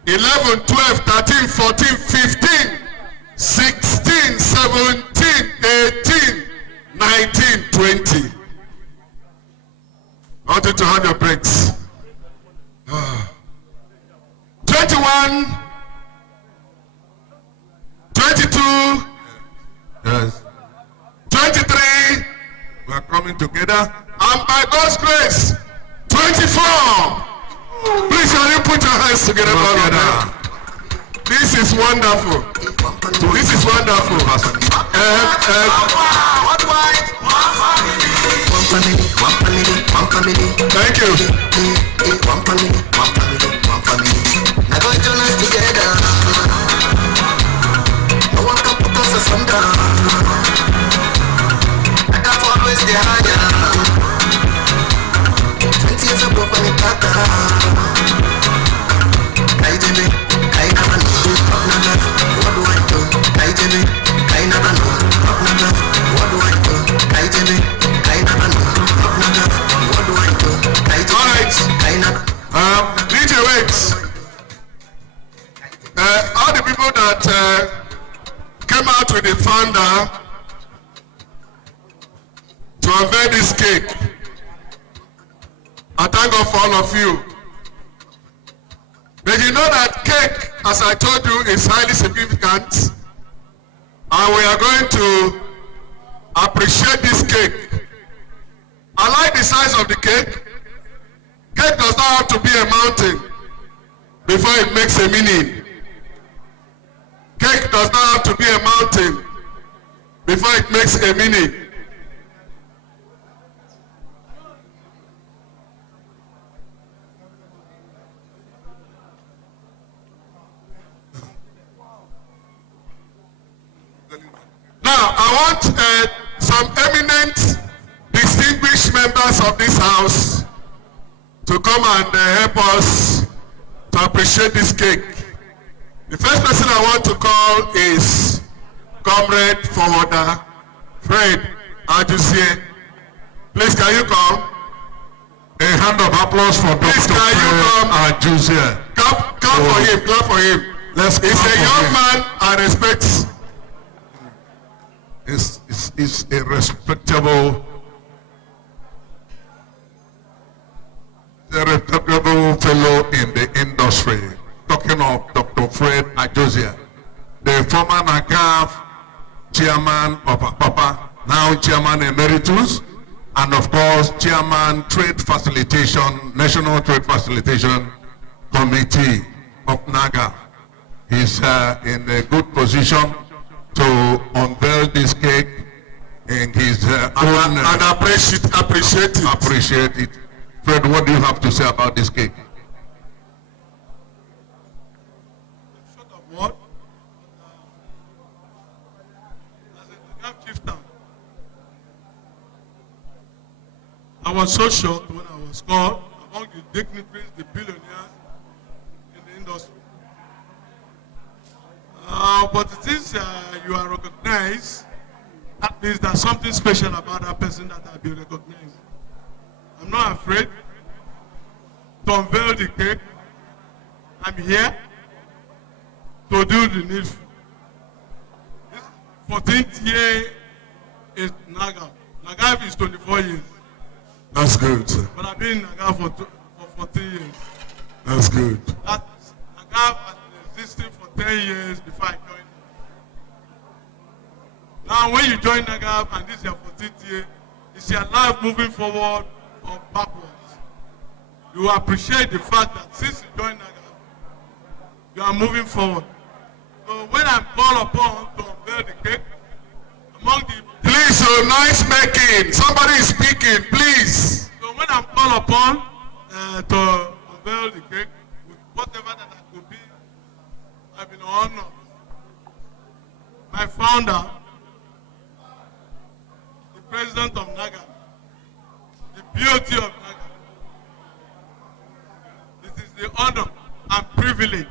11, 12, 13, 14, 15, 16, 17, 18, 19, 20. I want you to have your breaks. 21, 22, yes. 23, we are coming together, and by God's grace, 24. Please, can you put your hands together? This is wonderful. This is wonderful. Thank you. One family. Now go join us together. No one can put us asunder. I can always stay higher. 20 years ago, when it got what do I do? What do I do? DJ, wait. All the people that came out with the founder to unveil this cake, I thank God for all of you. But you know that cake, as I told you, is highly significant, and we are going to appreciate this cake. I like the size of the cake. Cake does not have to be a mountain before it makes a meaning. Cake does not have to be a mountain before it makes a meaning. Now, I want some eminent, distinguished members of this house to come and help us to appreciate this cake. The first person I want to call is Comrade Forwarder Fred Ajusie. Please, can you come? A hand of applause for Please, Dr. can you come? Ajusie. Clap for him, clap for him. He's a young man I respect. Is a respectable fellow in the industry. Talking of Dr. Fred Ajusie, the former NAGAF chairman of Papa, now chairman emeritus, and of course chairman trade facilitation, National Trade Facilitation Committee of NAGAF. He's in a good position to unveil this cake in his own and appreciate it. Fred, what do you have to say about this cake? Short of what? As a Nagaf chieftain, I was so shocked when I was called among the dignitaries, the billionaires in the industry. But since you are recognized, at least there's something special about that person that I'll be recognized. I'm not afraid to unveil the cake. I'm here to do the needful. This 14th year is NAGAF. NAGAF is 24 years. That's good, sir. But I've been in NAGAF for 14 years. That's good. NAGAF has been existing for 10 years before I joined. Now when you join NAGAF and this is your 14th year, is your life moving forward or backwards? you appreciate the fact that since you joined Naga, you are moving forward. So when I'm called upon to unveil the cake, among the Please, noise making. Somebody is speaking, please. so when I'm called upon to unveil the cake, with whatever that I could be, I've been honored. My founder, the president of Naga, the beauty of Naga. This is the honor and privilege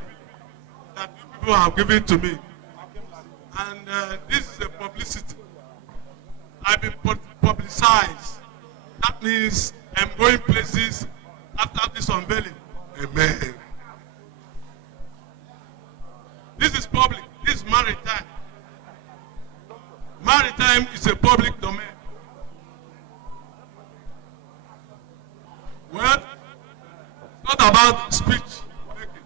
that you people have given to me. And this is a publicity. I've been publicized. That means I'm going places after this unveiling. Amen. This is public. This is maritime. Maritime is a public domain. Well, it's not about speech making.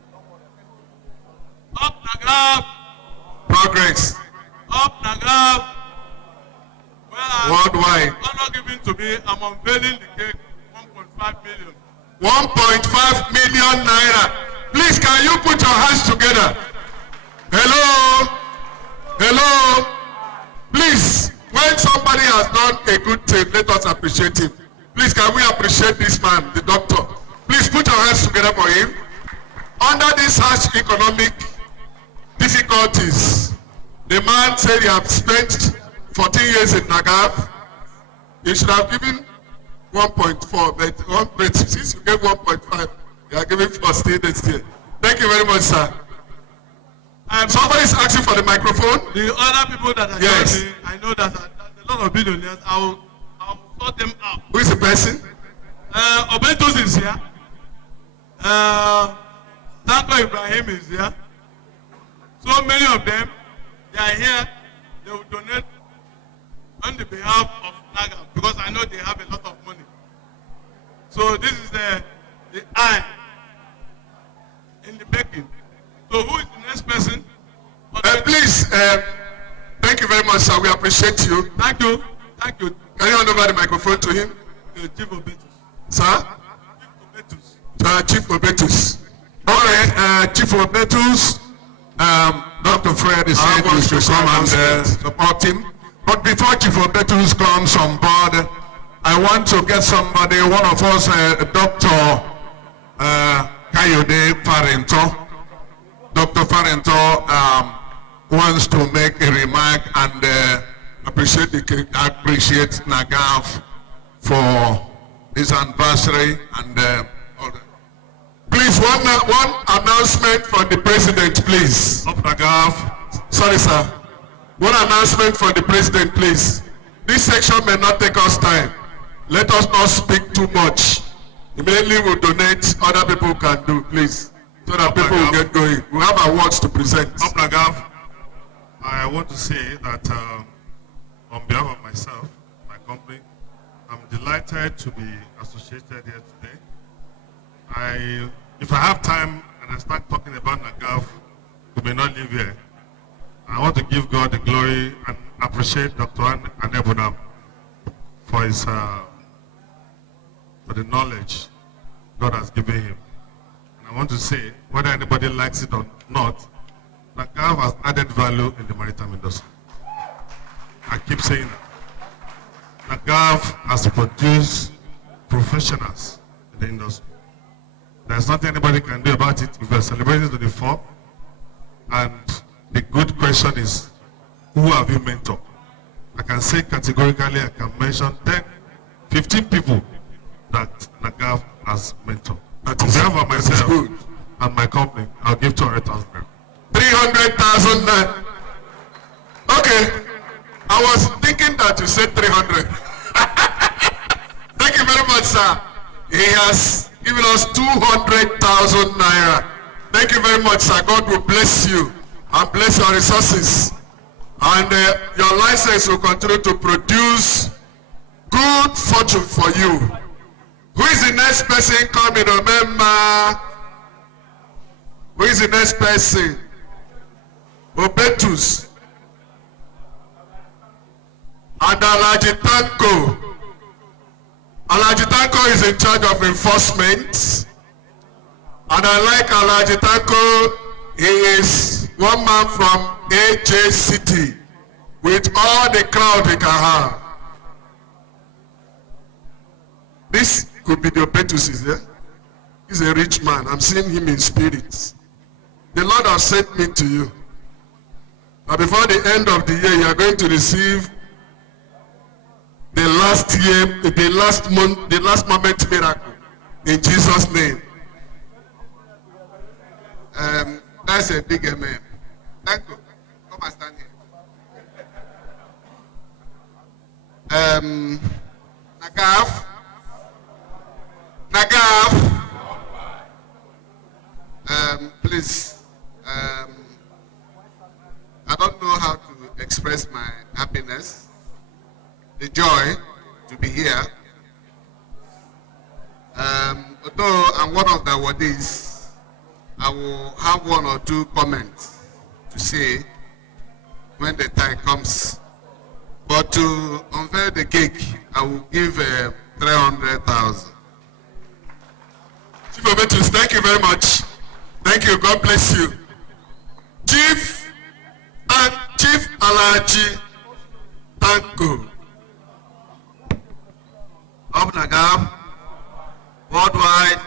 Up Naga, Progress. up Naga. Well, Worldwide. honor given to me, I'm unveiling the cake, 1.5 million. 1.5 million naira. Please, can you put your hands together? Hello? Hello? Please, when somebody has done a good thing, let us appreciate him. Please, can we appreciate this man, the doctor? Please put your hands together for him. Under these harsh economic difficulties, the man said he has spent 14 years in Nagav. He should have given 1.4, but since you gave 1.5, you are giving 4 still. Thank you very much, sir. Somebody is asking for the microphone. The other people that are Yes. joining me, I know that a lot of billionaires, I'll sort them out. Who is the person? Obentos is here. Tanko Ibrahim is here. So many of them, they are here. They will donate on the behalf of Naga because I know they have a lot of money. So this is the eye in the making. So who is the next person? Please, thank you very much, sir. We appreciate you. Thank you. Thank you. Can you hand over the microphone to him? Chief Obetus. Sir? Chief Obetus. Okay, Chief Obetus, Dr. Fred is saying he should come and support him. But before Chief Obetus comes on board, I want to get somebody, one of us, Dr. Kayode Farento. Dr. Farento wants to make a remark and appreciate Nagav for this anniversary and all that. Please, one announcement from the president, please. Up Nagav. Sorry, sir. One announcement from the president, please. This section may not take us time. Let us not speak too much. Immediately we'll donate, other people can do, please. So that people will get going. We have awards to present. Up Nagav. I want to say that on behalf of myself, my company, I'm delighted to be associated here today. If I have time and I start talking about Nagav, we may not live here. I want to give God the glory and appreciate Dr. Anebunam for his for the knowledge God has given him. And I want to say, whether anybody likes it or not, Nagav has added value in the maritime industry. I keep saying that. Nagav has produced professionals in the industry. There's nothing anybody can do about it. If we're celebrating to the 4th, and the good question is, who have you mentored? I can say categorically, I can mention 10, 15 people that Nagav has mentored. On behalf of myself and my company, I'll give 200,000 naira. 300,000 naira. Okay. I was thinking that you said 300. Thank you very much, sir. He has given us 200,000 naira. Thank you very much, sir. God will bless you and bless your resources. And your license will continue to produce good fortune for you. Who is the next person coming? Remember? Who is the next person? Obetus. And Alaji Tanko. Alhaji Tanko is in charge of enforcement. And I like Alhaji Tanko. He is one man from AJ City with all the crowd he can have. This could be the Opetusis, yeah? He's a rich man. I'm seeing him in spirit. The Lord has sent me to you. But before the end of the year, you are going to receive the last year, the last month, the last moment miracle. In Jesus' name. That's a big amen. Thank you. Come and stand here. Nagaf. Please. I don't know how to express my happiness, the joy to be here. Although I'm one of the awardees, I will have one or two comments to say when the time comes. But to unveil the cake, I will give 300,000. Chief Obetus, thank you very much. Thank you. God bless you. Chief and Chief Alhaji Tanko. Obnagam, worldwide,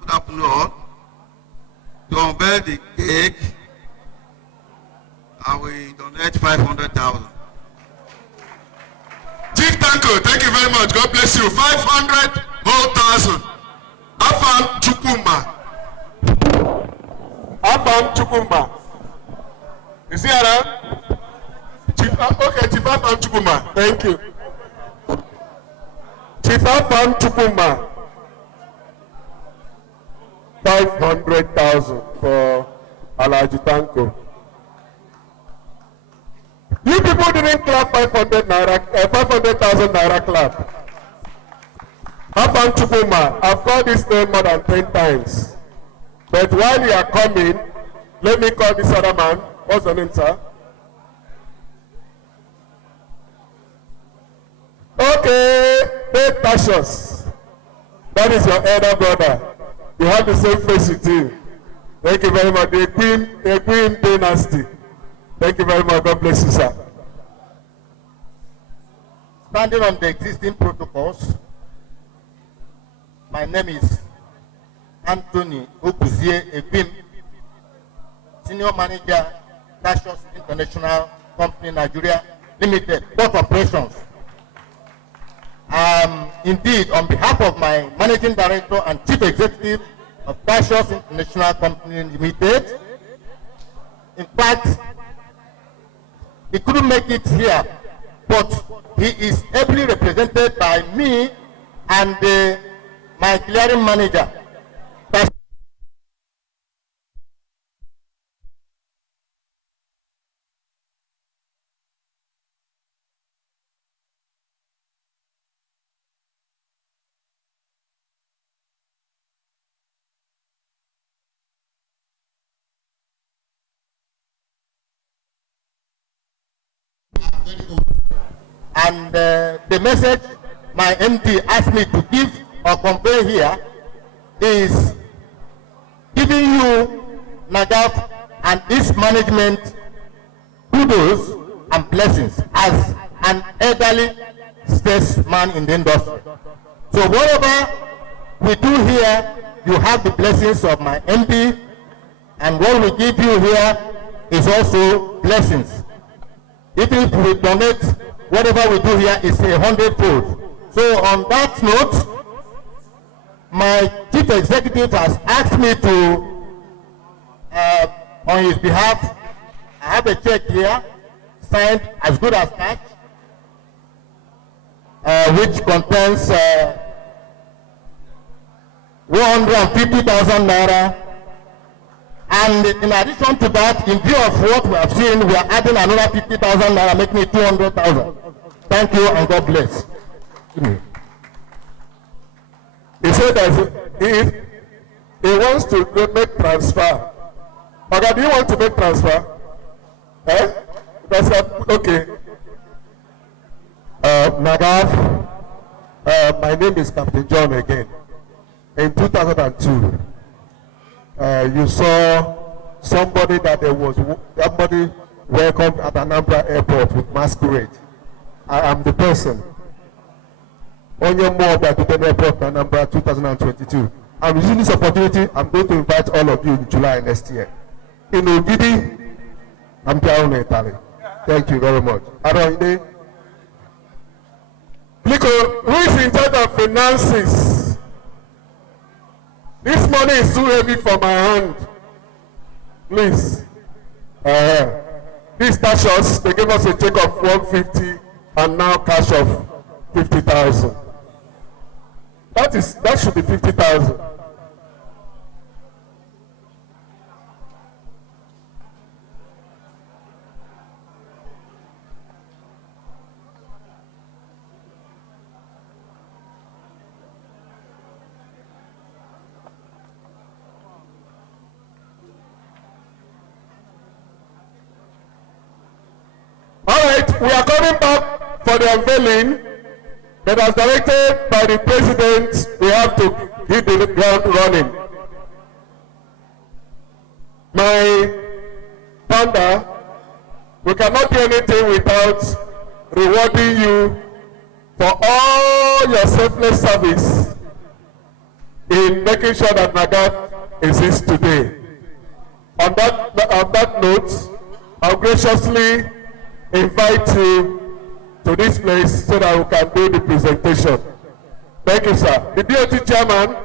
good afternoon. To unveil the cake, I will donate 500,000. Chief Tanko, thank you very much. God bless you. 500 whole thousand. Afam Chukuma. Afam Chukuma. Is he around? Chief, okay, Chief Afam Chukuma. Thank you. Chief Afam Chukuma. 500,000 for Alhaji Tanko. You people didn't clap 500,000 naira clap. Afam Chukuma, I've called this name more than 10 times. But while you are coming, let me call this other man. What's your name, sir? Okay, Dave Pashos. That is your elder brother. You have the same face with him. Thank you very much. The Queen dynasty. Thank you very much. God bless you, sir. Standing on the existing protocols, my name is Anthony Okuzie Ebim, Senior Manager, Cassius International Company Nigeria Limited, Port Operations. Indeed, on behalf of my Managing Director and Chief Executive of Cassius International Company Limited, in fact, he couldn't make it here, but he is ably represented by me and my clearing manager. And the message my MD asked me to give or convey here is giving you, Nagaf, and its management kudos and blessings as an elderly statesman in the industry. So whatever we do here, you have the blessings of my MD, and what we give you here is also blessings. Even if we donate, whatever we do here is 100-fold. So on that note, my chief executive has asked me to, on his behalf, I have a check here, signed as good as cash, which contains 150,000 naira. And in addition to that, in view of what we have seen, we are adding another 50,000 naira, making it 200,000. Thank you and God bless. He said that if he wants to make transfer. Okay, do you want to make transfer? Eh? That's okay. Nagav, my name is Captain John again. In 2002, you saw somebody somebody welcomed at Anambra Airport with masquerade. I am the person. On your more at the airport Anambra 2022. I'm using this opportunity. I'm going to invite all of you in July next year. In Ogidi, I'm down in Italy. Thank you very much. Aroinde. Liko, who is in charge of finances? This money is too heavy for my hand. Please. These cash us, they gave us a check of 150 and now cash of 50,000. That should be 50,000. Alright, we are coming back for the unveiling, but as directed by the president, we have to hit the ground running. My founder, we cannot do anything without rewarding you for all your selfless service in making sure that Nagav exists today. On that note, I'll graciously invite you to this place so that we can do the presentation. Thank you, sir. The DOT chairman,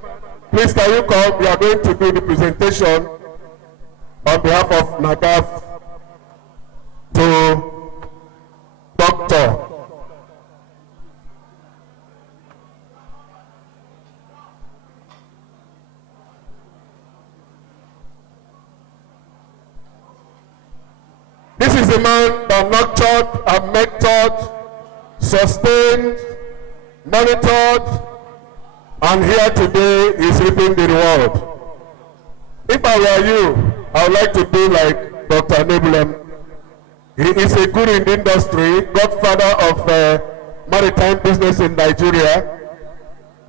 please can you come? We are going to do the presentation on behalf of Nagav to Dr. This is the man that nurtured and mentored, sustained, monitored, and here today is reaping the reward. If I were you, I would like to do like Dr. Nebulem. He is a guru in the industry, godfather of maritime business in Nigeria.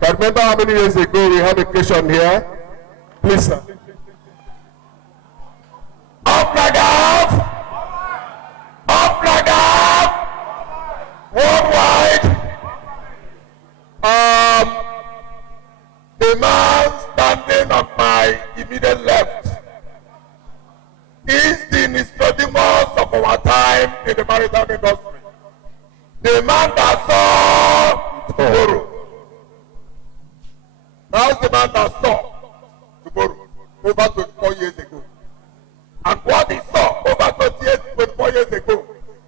I remember how many years ago we had a occasion here. Please, sir. Up Nagav! Up Nagav! Worldwide! The man standing on my immediate left is the Nicodemus of our time in the maritime industry. The man that saw tomorrow. That's the man that saw tomorrow over 24 years ago. And what he saw over 24 years ago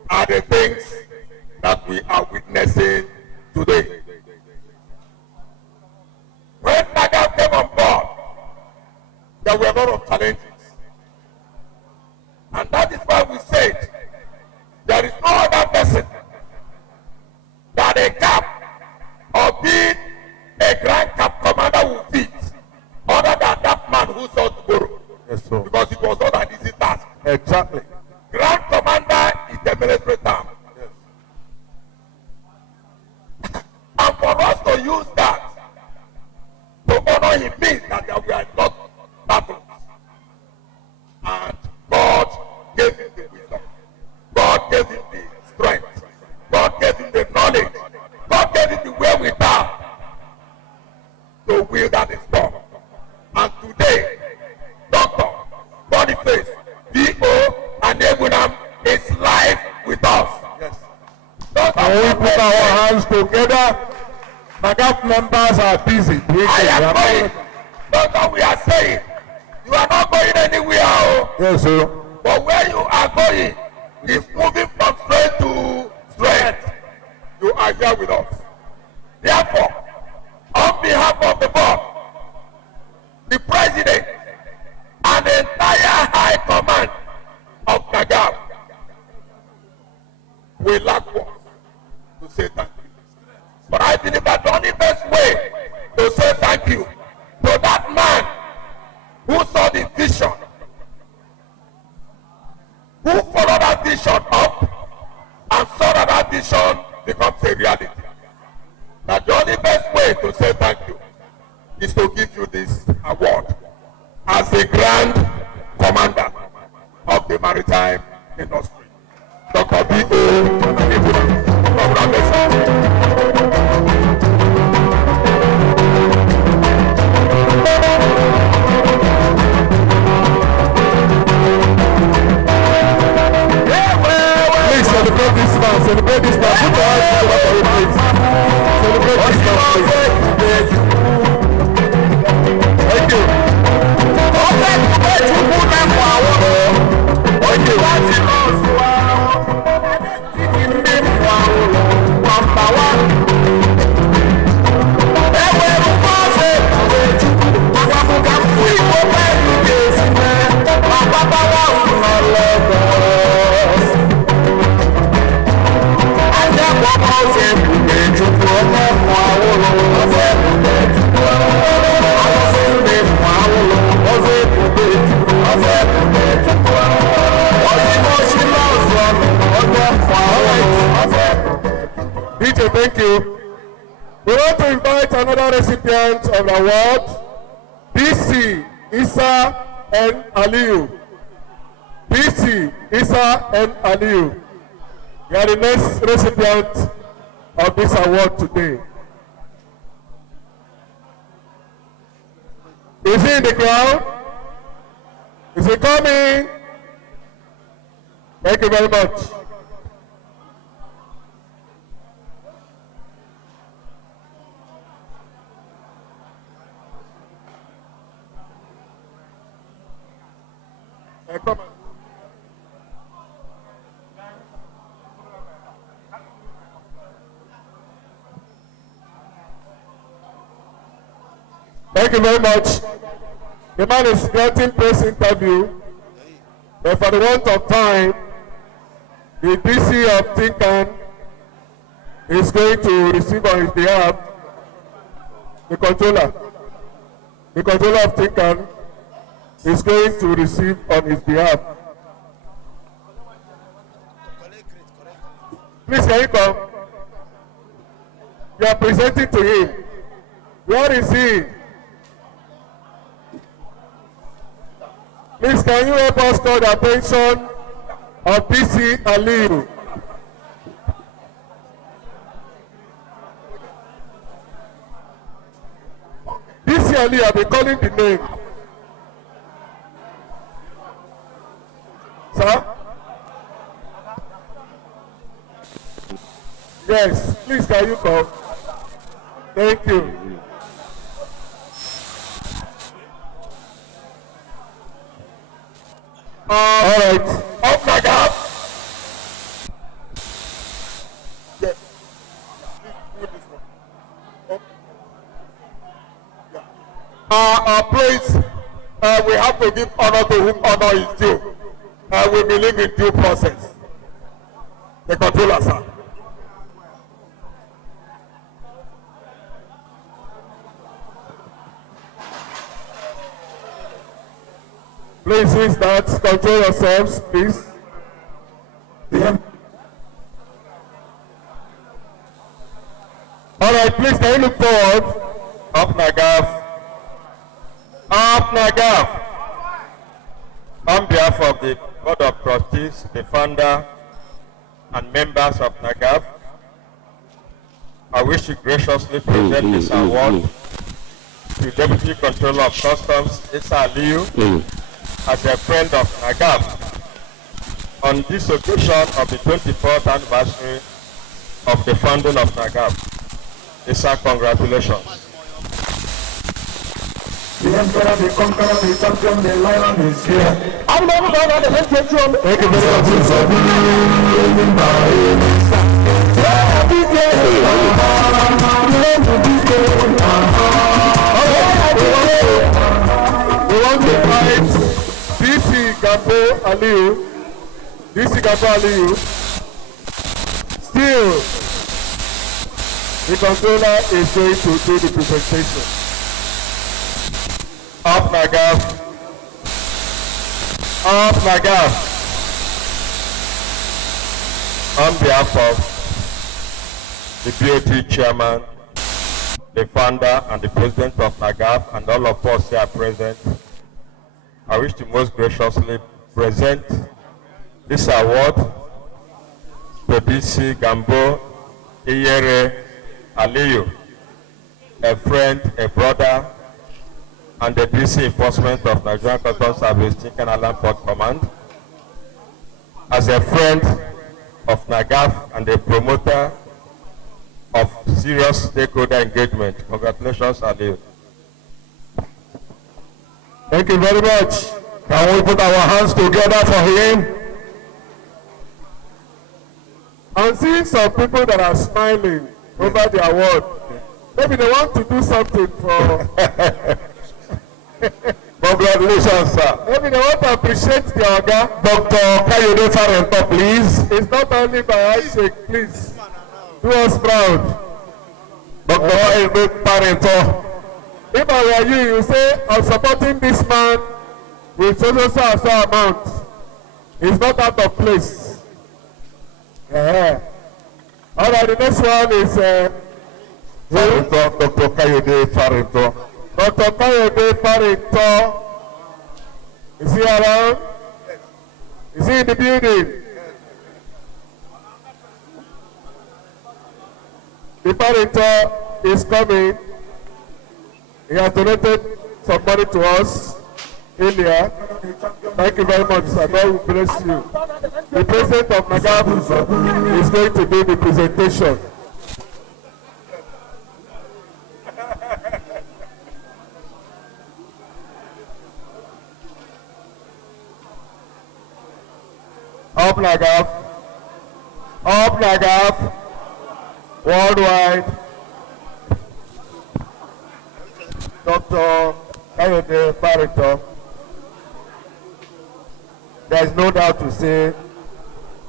are the things that we are witnessing today. When Nagav came on board, there were a lot of challenges. And that is why we said there is no other person that a cap or being a grand cap commander will fit other than that man who saw tomorrow. Yes, sir. Because it was not an easy task. Exactly. Grand commander is the military term. Yes. And for us to use that to honor him means that there were not battles. And God gave him the wisdom. God gave him the strength. God gave him the knowledge. God gave him the wherewithal to wield that storm. And today, Dr. Boniface, B.O. and Ebunam is live with us. Yes. And we put our hands together. Nagav members are busy. I am going. Doctor, we are saying, you are not going anywhere. Oh. Yes, sir. But where you are going is moving from strength to strength. You are here with us. Therefore, on behalf of the board, the president, and the entire high command of Nagav, we lack words to say thank you. But I believe that the only best way to say thank you to that man who saw the vision, who followed that vision up, and saw that that vision becomes a reality. Now the only best way to say thank you is to give you this award as the Grand Commander of the maritime industry. Dr. B.O. Congratulations. Celebrate this man, celebrate this man. Put your hands together for him, please. Celebrate this man, please. Thank you. DJ, thank you. We want to invite another recipient of the award, PC Isa N. Aliyu. PC Isa N. Aliyu. You are the next recipient of this award today. Is he in the crowd? Is he coming? Thank you very much. Come on. Thank you very much. The man is getting press interview, but for the want of time, the DC of Tinkan is going to receive on his behalf the controller. The controller of Tinkan is going to receive on his behalf. Please, can you come? You are presenting to him. Where is he? Please, can you help us call the attention of PC Aliyu? PC Aliyu, I've been calling the name. Sir? Yes, please, can you come? Thank you. All right. Up my God. Yes. Please, we have to give honor to whom honor is due. We believe in due process. The controller, sir. Please, please, that control yourselves, please. Yeah. All right, please, can you look forward? Up Nagaf. Up Nagaf. On behalf of the Board of Trustees, the founder, and members of NAGAF, I wish to graciously present this award to Deputy Controller of Customs, Isa Aliyu, as a friend of NAGAF on this occasion of the 24th anniversary of the founding of NAGAF. Isa, congratulations. The emperor, the conqueror, the champion, the lion is here. I'm not going to let you drum. Thank you very We want to invite DC Gambo Aliyu. DC Gambo Aliyu. Still, the controller is going to do the presentation. Up Nagaf. Up Nagaf. On behalf of the BOT chairman, the founder and the president of NAGAF, and all of us here present, I wish to most graciously present this award to DC Gambo Iyere Aliyu, a friend, a brother, and the DC Enforcement of Nigerian Customs Service, Chicken Island Port Command. As a friend of NAGAF and a promoter of serious stakeholder engagement. Congratulations, Aliyu. Thank you very much. Can we put our hands together for him? I'm seeing some people that are smiling over the award. Maybe they want to do something for... Congratulations, sir. Maybe they want to appreciate the Oga. Dr. Kayode Farento, please. It's not only by handshake, please. Do us proud. Dr. Kayode Farento. If I were you, you say, I'm supporting this man with so amount. It's not out of place. All right, the next one is Dr. Kayode Farento. Dr. Kayode Farento. Is he around? Is he in the building? The Farento is coming. He has donated some money to us earlier. Thank you very much, sir. God will bless you. The president of NAGAF is going to do the presentation. Up NAGAF, worldwide. Dr. Kayode Farento, there is no doubt to say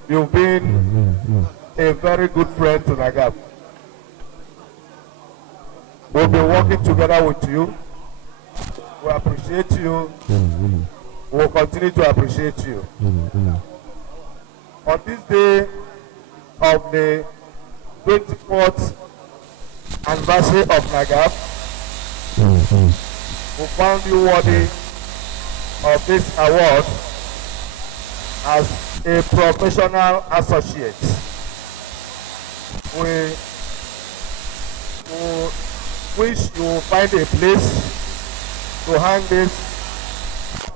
you've been a very good friend to NAGAF. We'll be working together with you. We appreciate you. We'll continue to appreciate you. On this day of the 24th anniversary of NAGAF, we found you worthy of this award as a professional associate. We wish you will find a place to hang this.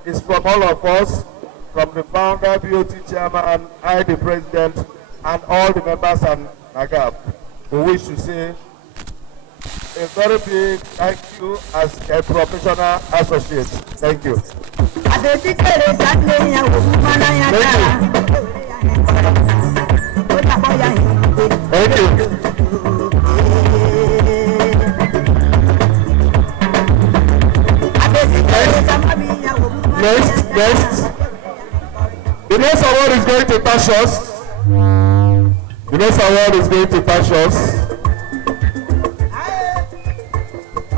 It's from all of us, from the founder, BOT chairman, and I, the president, and all the members and NAGAF. We wish to say a very big thank you as a professional associate. Thank you. Thank you. Thank you. Next. The next award is going to touch us. The next award is going to touch us.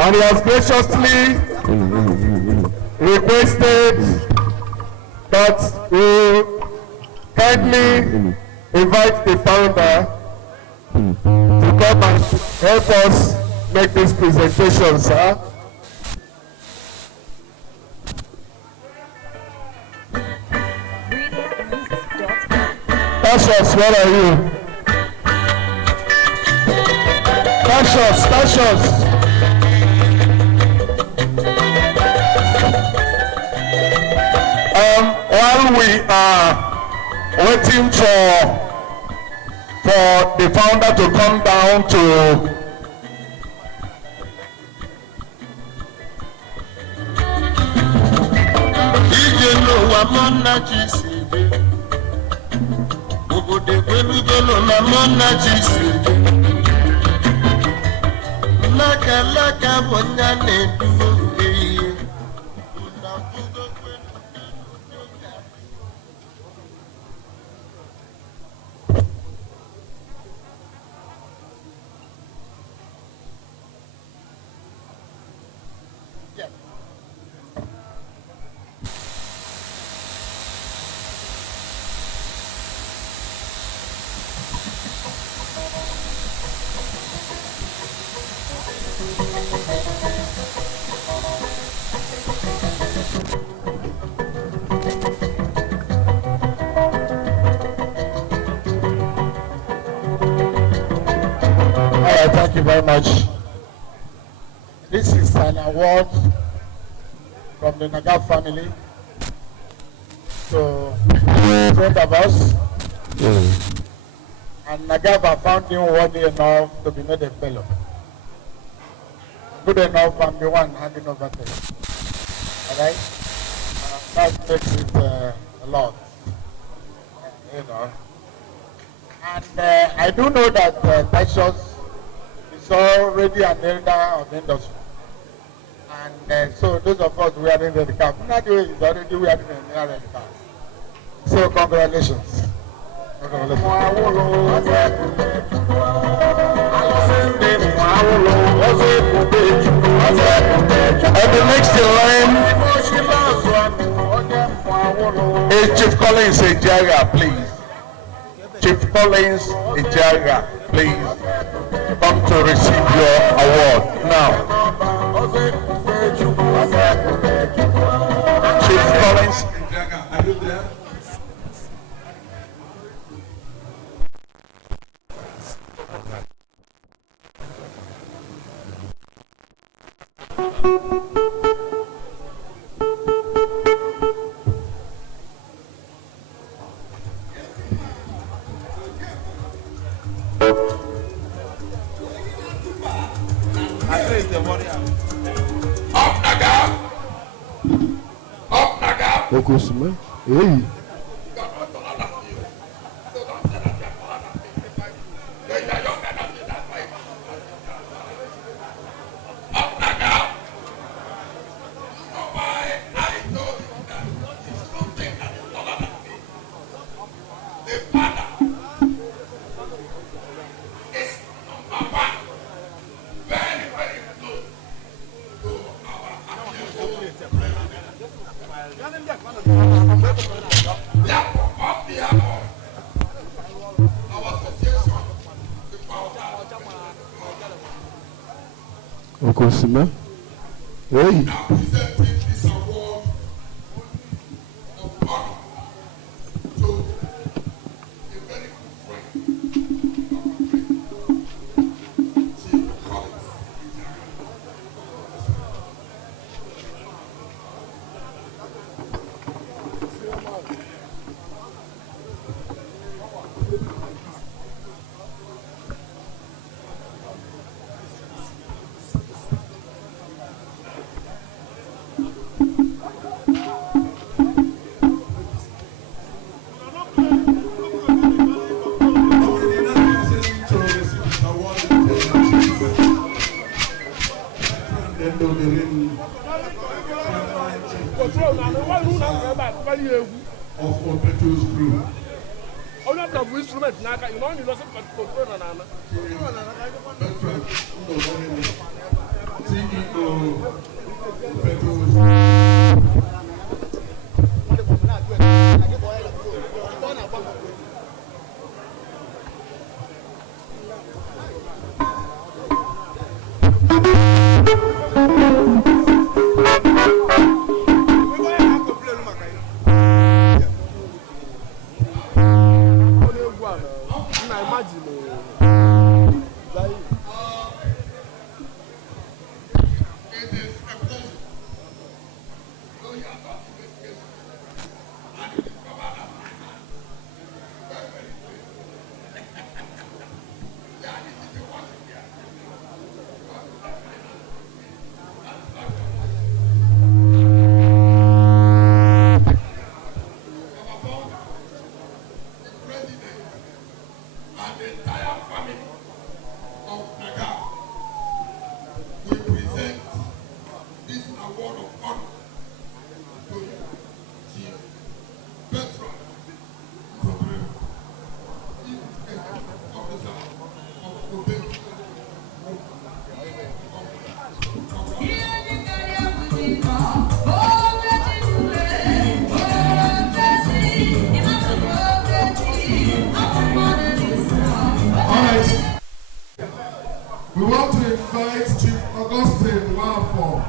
And he has graciously requested that we kindly invite the founder to come and help us make this presentation, sir. Cassius, where are you? Cassius. While we are waiting for the founder to come down to Thank you very much. This is an award from the Naga family to a friend of us. And Nagava found him worthy enough to be made a fellow. Good enough and the one handing over to him. Alright? That makes it a lot. You know. And I do know that Tashos is already an elder of the industry. And so those of us wearing the cap, Nadi is already wearing the cap. So congratulations. And the next in line is Chief Collins Ejaga, please. Chief Collins Ejaga, please come to receive your award now. Chief Collins Ejaga, are you there? Okusme. Hey. Okusme. Hey. Of Opeto's group. We want to invite Chief Augustine Wafo.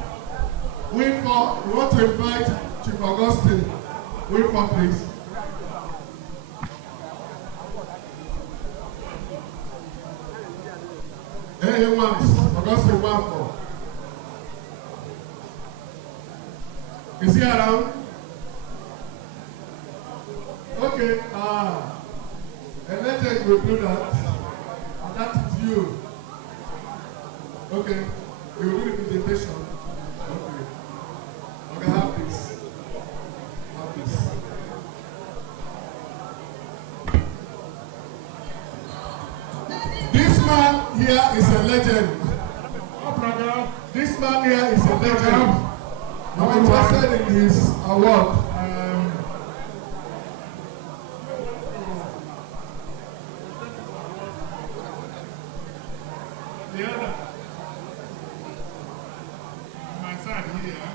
We want to invite Chief Augustine Wafo, please. Hey, once. Augustine Wampo. Is he around? Okay. A legend will do that. And that is you. Okay. You will do the presentation. Okay. Okay, have this. Have this. This man here is a legend. This man here is a legend. I'm interested in his award. The other, my side here.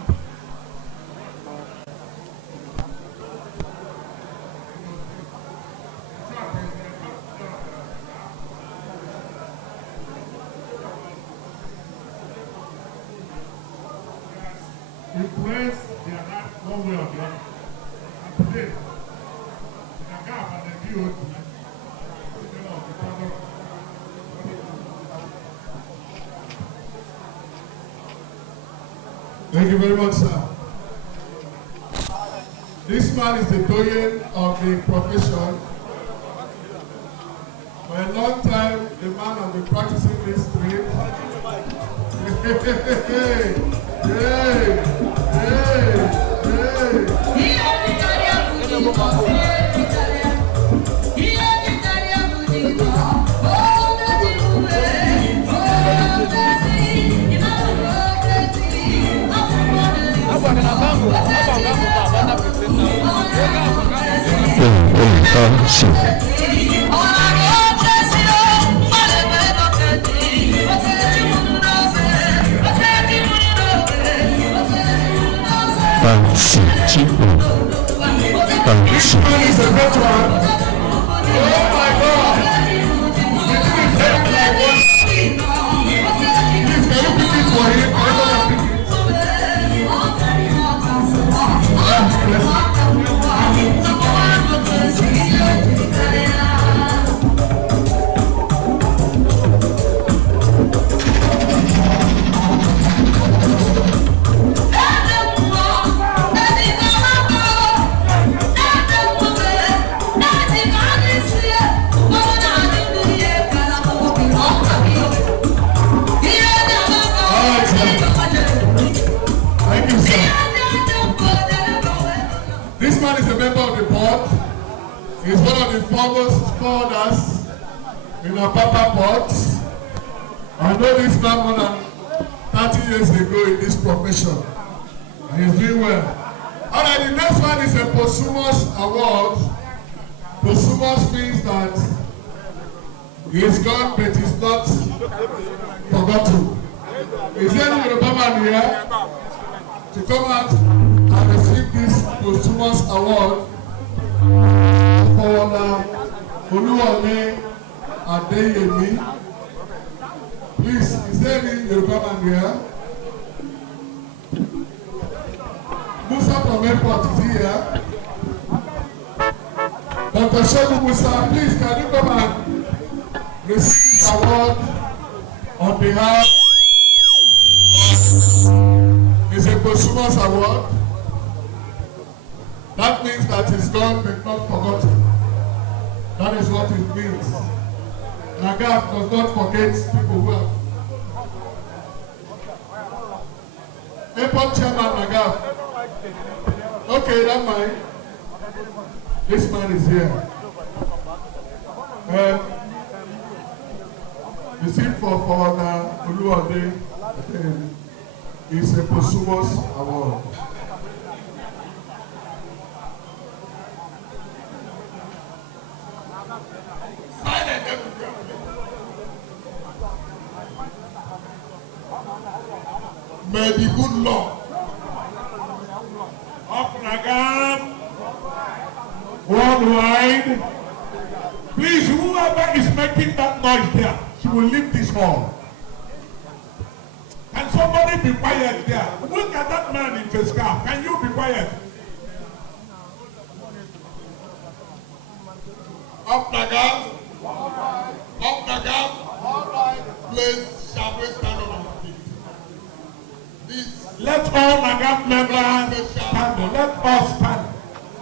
Impress their life one way or the other. And today, the gap and the view of the product. Thank you very much, sir. This man is the doyen of the profession. For a long time, the man has been practicing this trade. This man is a veteran. Oh my God! It is like one. Please, can you pick it for him? I don't pick it. This man is a member of the board. He's one of the foremost founders in our Papa Port. I know this man more than 30 years ago in this profession. And he's doing well. Alright, the next one is a posthumous award. Posthumous means that he's gone but he's not forgotten. Is there any Yoruba man here to come out and receive this posthumous award for Oluwole Adeyemi? Please, is there any Yoruba man here? Musa from airport is here. Dr. Shogu Musa, please can you come and receive this award on behalf of, it's a posthumous award. That means that it's gone but not forgotten. That is what it means. Nagaf does not forget people who have. Airport Chairman Nagaf. Okay, don't mind. This man is here. The seat for Oluwole is a posthumous award. May the good Lord of Nagam worldwide, please, whoever is making that noise there, she will leave this hall. Can somebody be quiet there? Look at that man in the scarf. Can you be quiet? Up Nagam, please. Let all Nagam members stand. Let us stand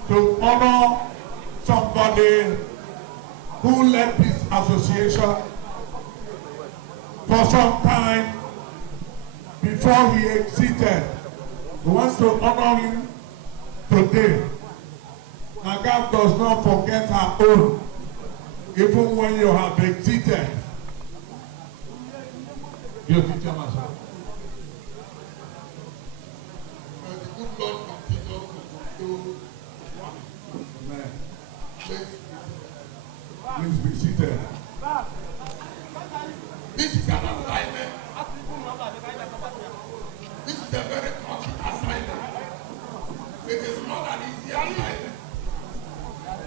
to honor somebody who led this association for some time before he exited. We want to honor him today. Nagam does not forget her own, even when you have exited. Your teacher, Master. Amen. Please be seated. This is an assignment. This is a very touching assignment. It is not an easy assignment.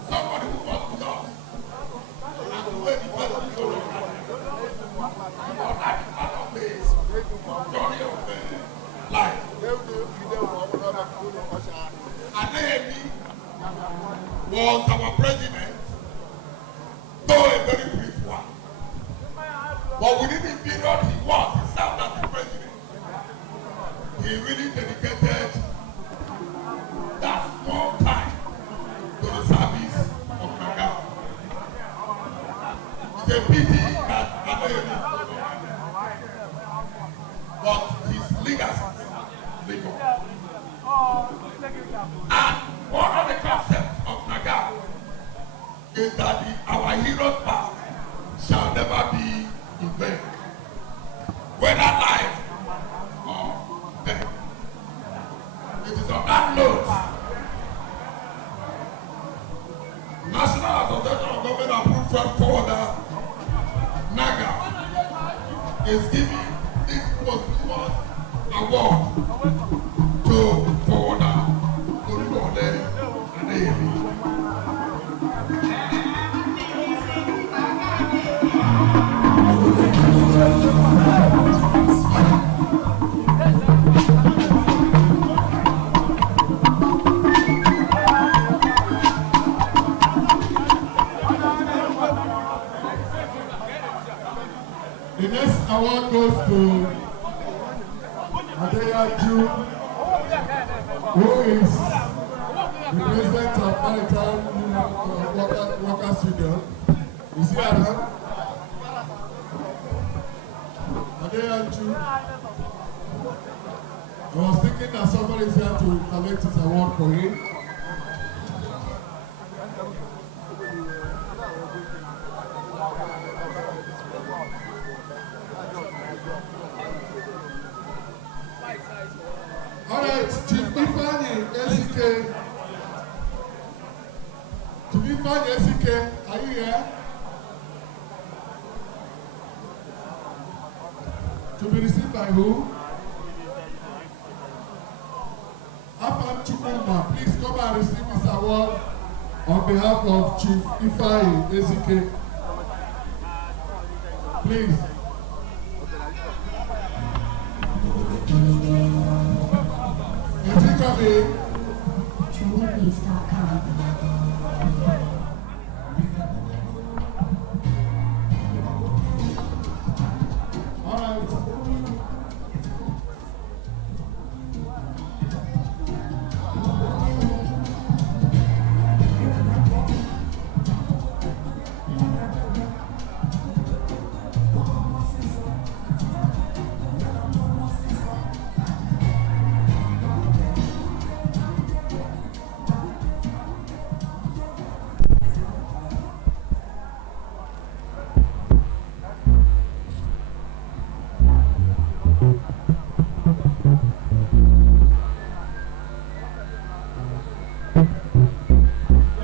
Somebody who was lost and the way the person is over. But that is part of the journey of life. Adeyemi was our president, though a very brief one. But within the period he was, he served as the president. He really dedicated that small time to the service of Naga. It's a pity that Adeyemi is no longer, but his legacy lives on. And one of the concepts of Naga is that our heroes past shall never be in vain, whether life or death. It is on that note, National Association of Government Approved Freight Forwarder NAGA is giving this prestigious award to forwarder Olúwọlé Adéyẹmí. The next award goes to Adeyaju, who is the president of Maritime Workers Union. Is he around? Adeyaju. I was thinking that somebody is here to collect his award for him. All right, Chief Ifeanyi Ezike. Chief Ifeanyi Ezike, are you here? To be received by who? Afam Chukwuma, please come and receive this award on behalf of Chief Ifeanyi Ezike. Please. Is he coming? All right.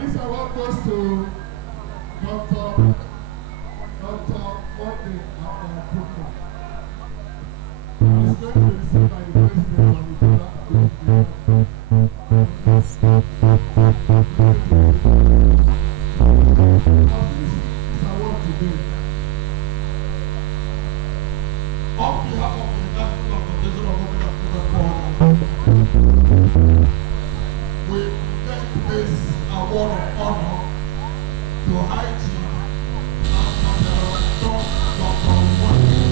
This award goes to Dr. Morgan Puka. It's going to be received by the President of the award today. On behalf of the National Association of Government we present this award of honor to High Chief Ambassador Dr. Wani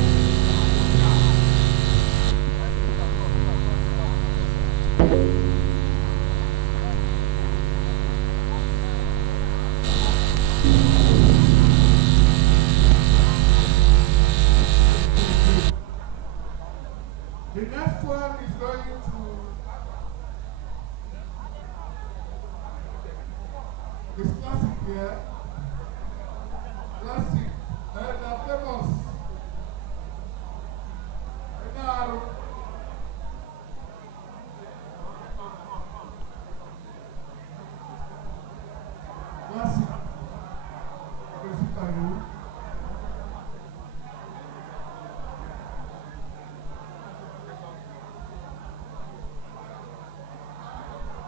here. Classic. They are famous. Classic.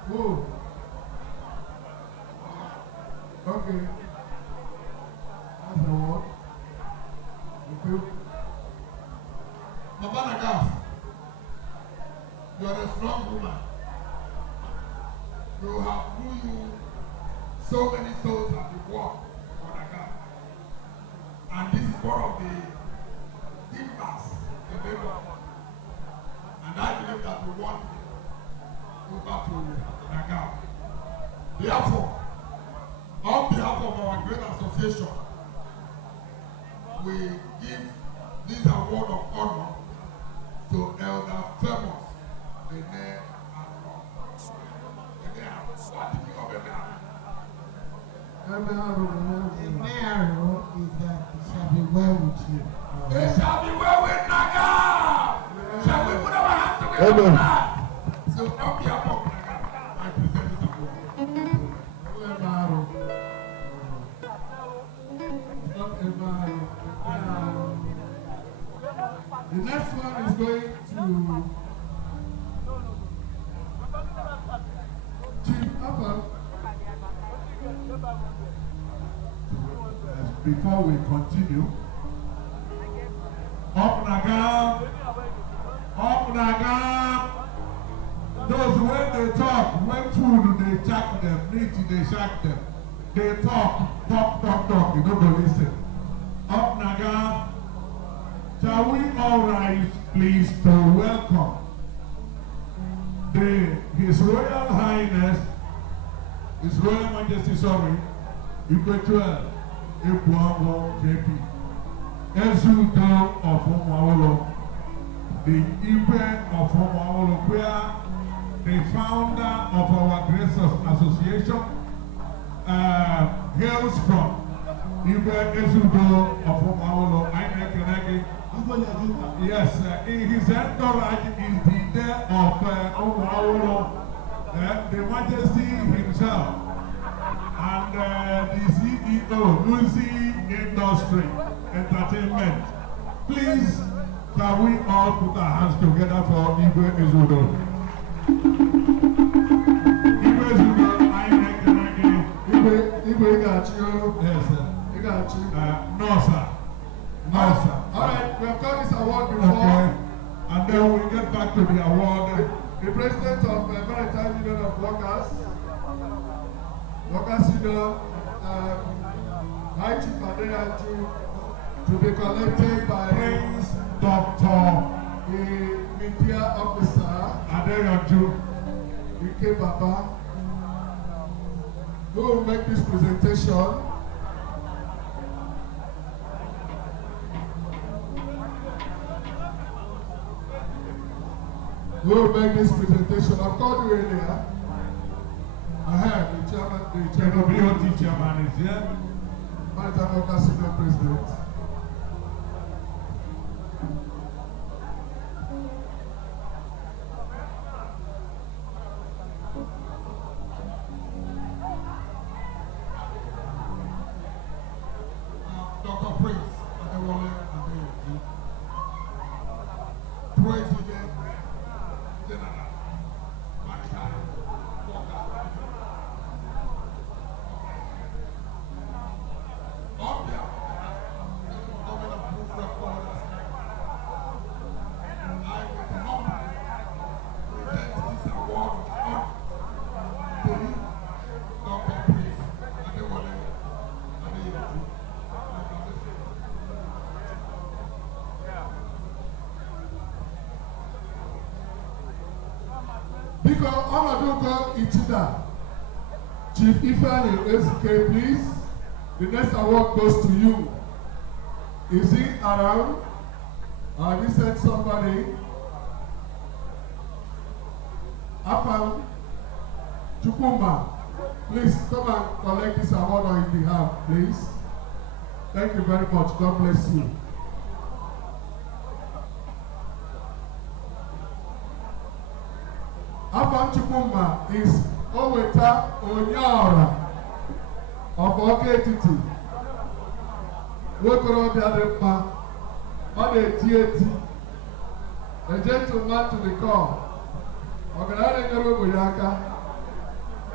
Whoa. Okay. That's the word. Okay. Mama Nagaf, you are a strong woman. You have through you so many souls have been won for Nagaf. And this is one of the timbers in the world. And I believe that we want over to Nagaf. Therefore, on behalf of our great association, we give this award of honor to Elder Famous Ene Aro. Ene Aro. What do you think of Ene Aro? Ene Aro is that it shall be well with you. It shall be well with Nagaf. Shall we put our hands together for that? So on behalf of Nagaf, I present this award. Ene Aro. Not Ene Aro. The next one is going to Chief Upper. Before we continue, up Nagam, those when they talk, when food they check them, meat they check them, they talk, you don't go listen. Up Nagam. Shall we all rise, please, to welcome His Royal Highness, His Royal Majesty, Equatorial Ebuango JP, Ezudo of Omawolo, the Ibe of Omawolo, where the founder of our Grace Association hails from. Ibe Ezudo of Omawolo, yes, in his entourage is the day of Omawolo, the Majesty himself, and the CEO, Lucy Industry Entertainment. Please, can we all put our hands together for Ibe Ezudo? Ibe Ezudo, Ibe got you. Yes, sir. You got you. No, sir. No, sir. All right, we have got this award before. Okay. And then we get back to the award. The president of the Maritime Union of Workers Union, High Chief Adeyanju, to be collected by Prince Dr. the Media Officer Adeyanju, Ike Baba, who will make this presentation. We will make this presentation. I've called you earlier. I have the chairman, the WOT chairman is here. Maritime Workers Union president. Dr. Prince Adewale Adeyanju, President General Maritime Workers. On behalf of the government of Proof Recorders, I will humbly present this award of honor to Dr. Prince Adewale Adeyanju. Because Amadogo Ichida, Chief Ifeanyi Ezike, please. The next award goes to you. Is he around? Have you sent somebody? Afam Chukwuma, Please come and collect this award on his behalf, please. Thank you very much. God bless you. Afam Chukwuma is Oweta Onyara of Oketiti. Wokoro Biadepa, on a TAT, a gentleman to the call. Oganade Nyoro Boyaka,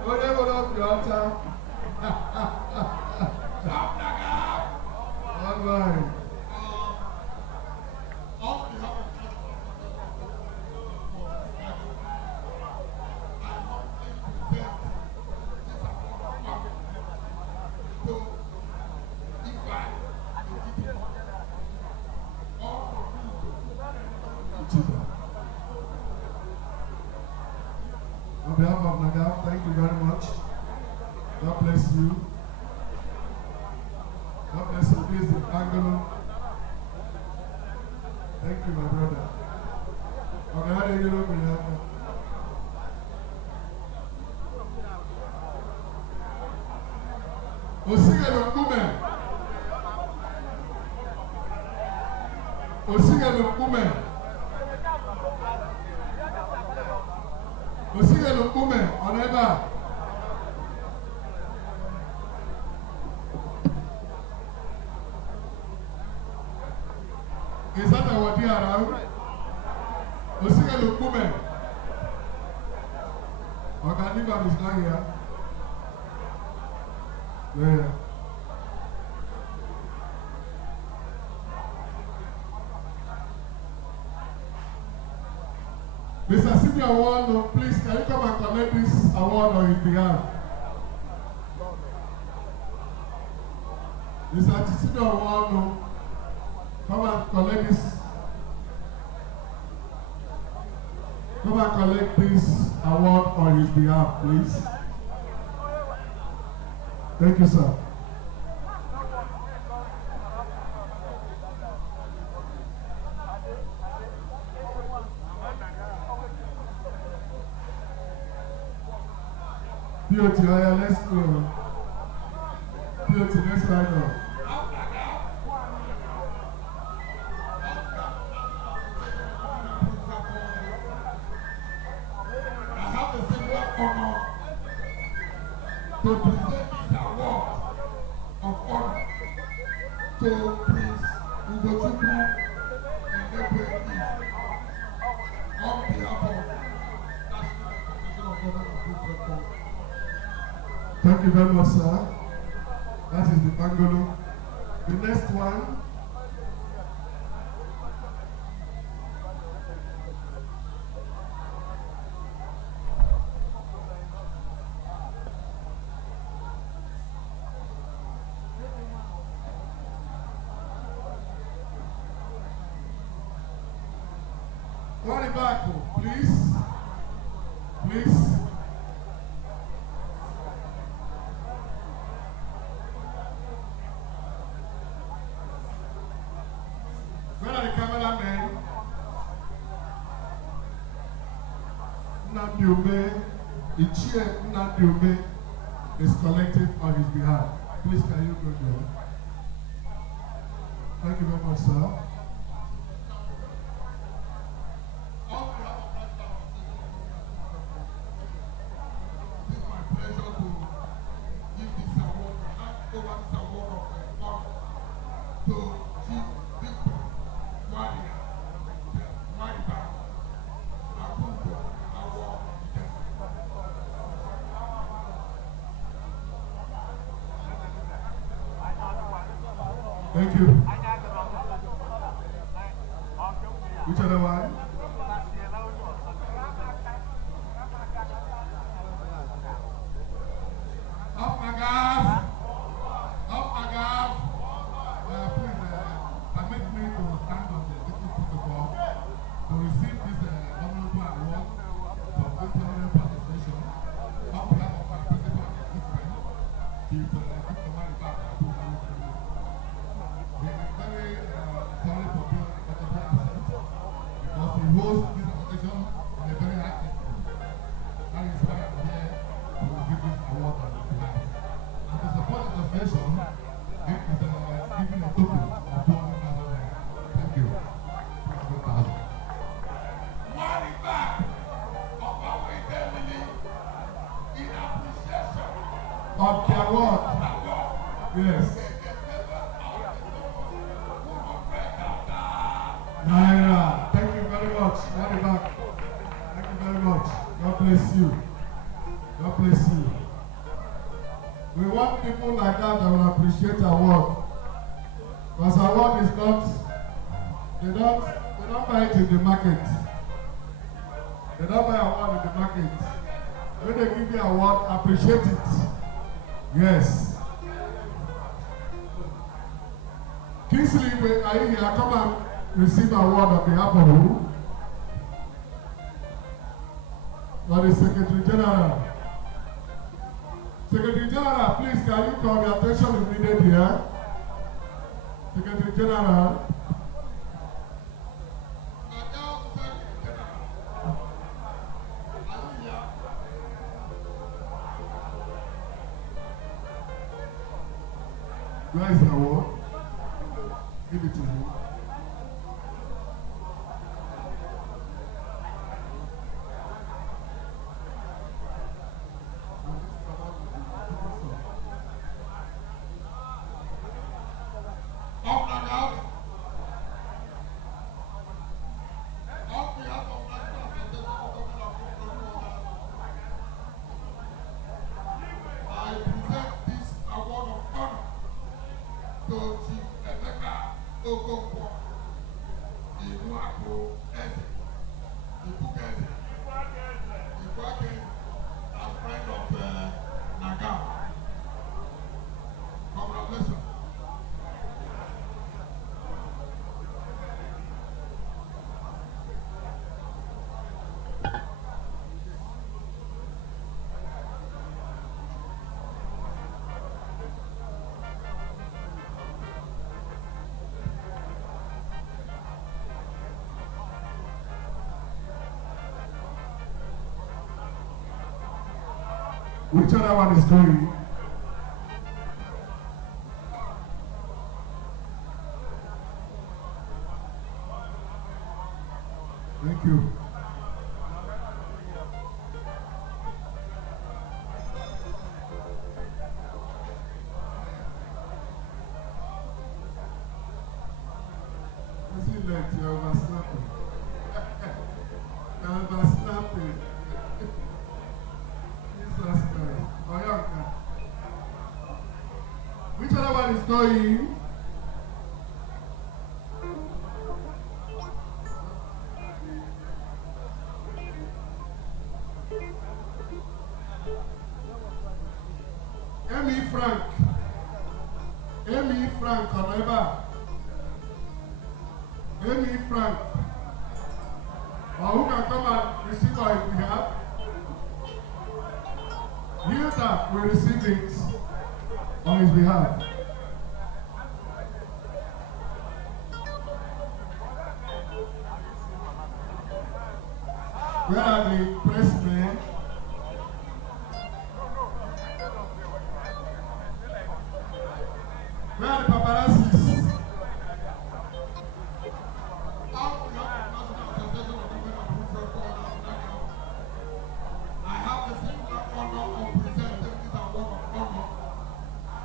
Odebo Biata. All right. On behalf of Nagam, thank you very much. God bless you. God bless you. Please, Angelo. Thank you, my brother. Okay, how do you look at that? Osigelo Kume. Osigelo Kume. Osigelo Kume, Oneba. Is that a word around? Osigelo Kume. Organiba is not here. Yeah. Mr. Senior Award, please can you come and collect this award on his behalf? Mr. Senior Award, come and collect this. Come and collect this award on his behalf, please. Thank you, sir. BOT, let's go. BOT, let's ride on. I have the singular honor to present this award of honor to Prince Ugochukwu Ndekwe on behalf of National Association of Government of Good Record. Thank you very much, sir. That is the Bangolo. The next one. One back, please. Please. Where are the cameramen? Nnamdi Ume, the chair Nnamdi Ume is collected on his behalf. Please can you go there? Thank you very much, sir. It's my pleasure to give this award, hand over this award of honor to Chief Victor Maria Mariba Akunto Award. Thank you. Which other one? Up Agaf! Up Agaf! Please permit me to stand on the little protocol to receive this honorable award for good honorable participation on behalf of my principal and good friend, Chief Victor Mariba Akunto. He is very sorry for being absent because giving a token of 1,000 naira. Thank you. 1,000. Of the award. Yes. Naira. Thank you very much. Very back. Thank you very much. God bless you. God bless you. We want people like that that will appreciate award. Because award is not, they don't buy it in the market. They don't buy award in the market. When they give you award, appreciate it. Yes. Kingsley, are you here? Come and receive award on behalf of who? For the Secretary General. Secretary General, please can you call the attention is needed here? Secretary General. Where is the award? Give it to him. Which other one is going? Thank you. Listen, let you oversnapping. You're oversnapping. Which other one is going? Amy Frank, Koneba. Amy Frank. Or who can come and receive our if we have? Hilda will receive it on his behalf. Where are the pressmen? Where are the paparazzis? I have the singular honor of presenting this award of honor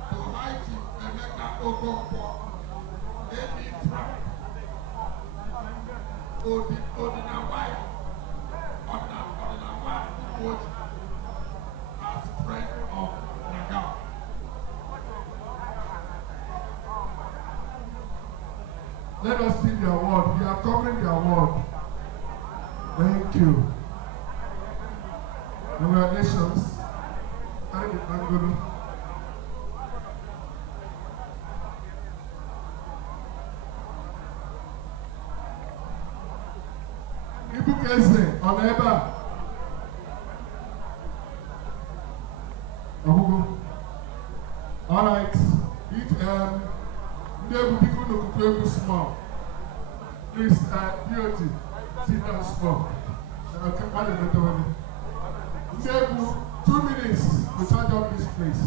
to High Chief Emeka Okonkwo, Amy Frank, Odinawai, as friend of Nagao. Let us see the award. We are covering the award. Thank you. Congratulations. Thank you, Angolo. Ibukese, Oneba. All right. Small. Please, DOT, sit down small. Okay, 2 minutes to charge up this place.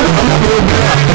Thank you.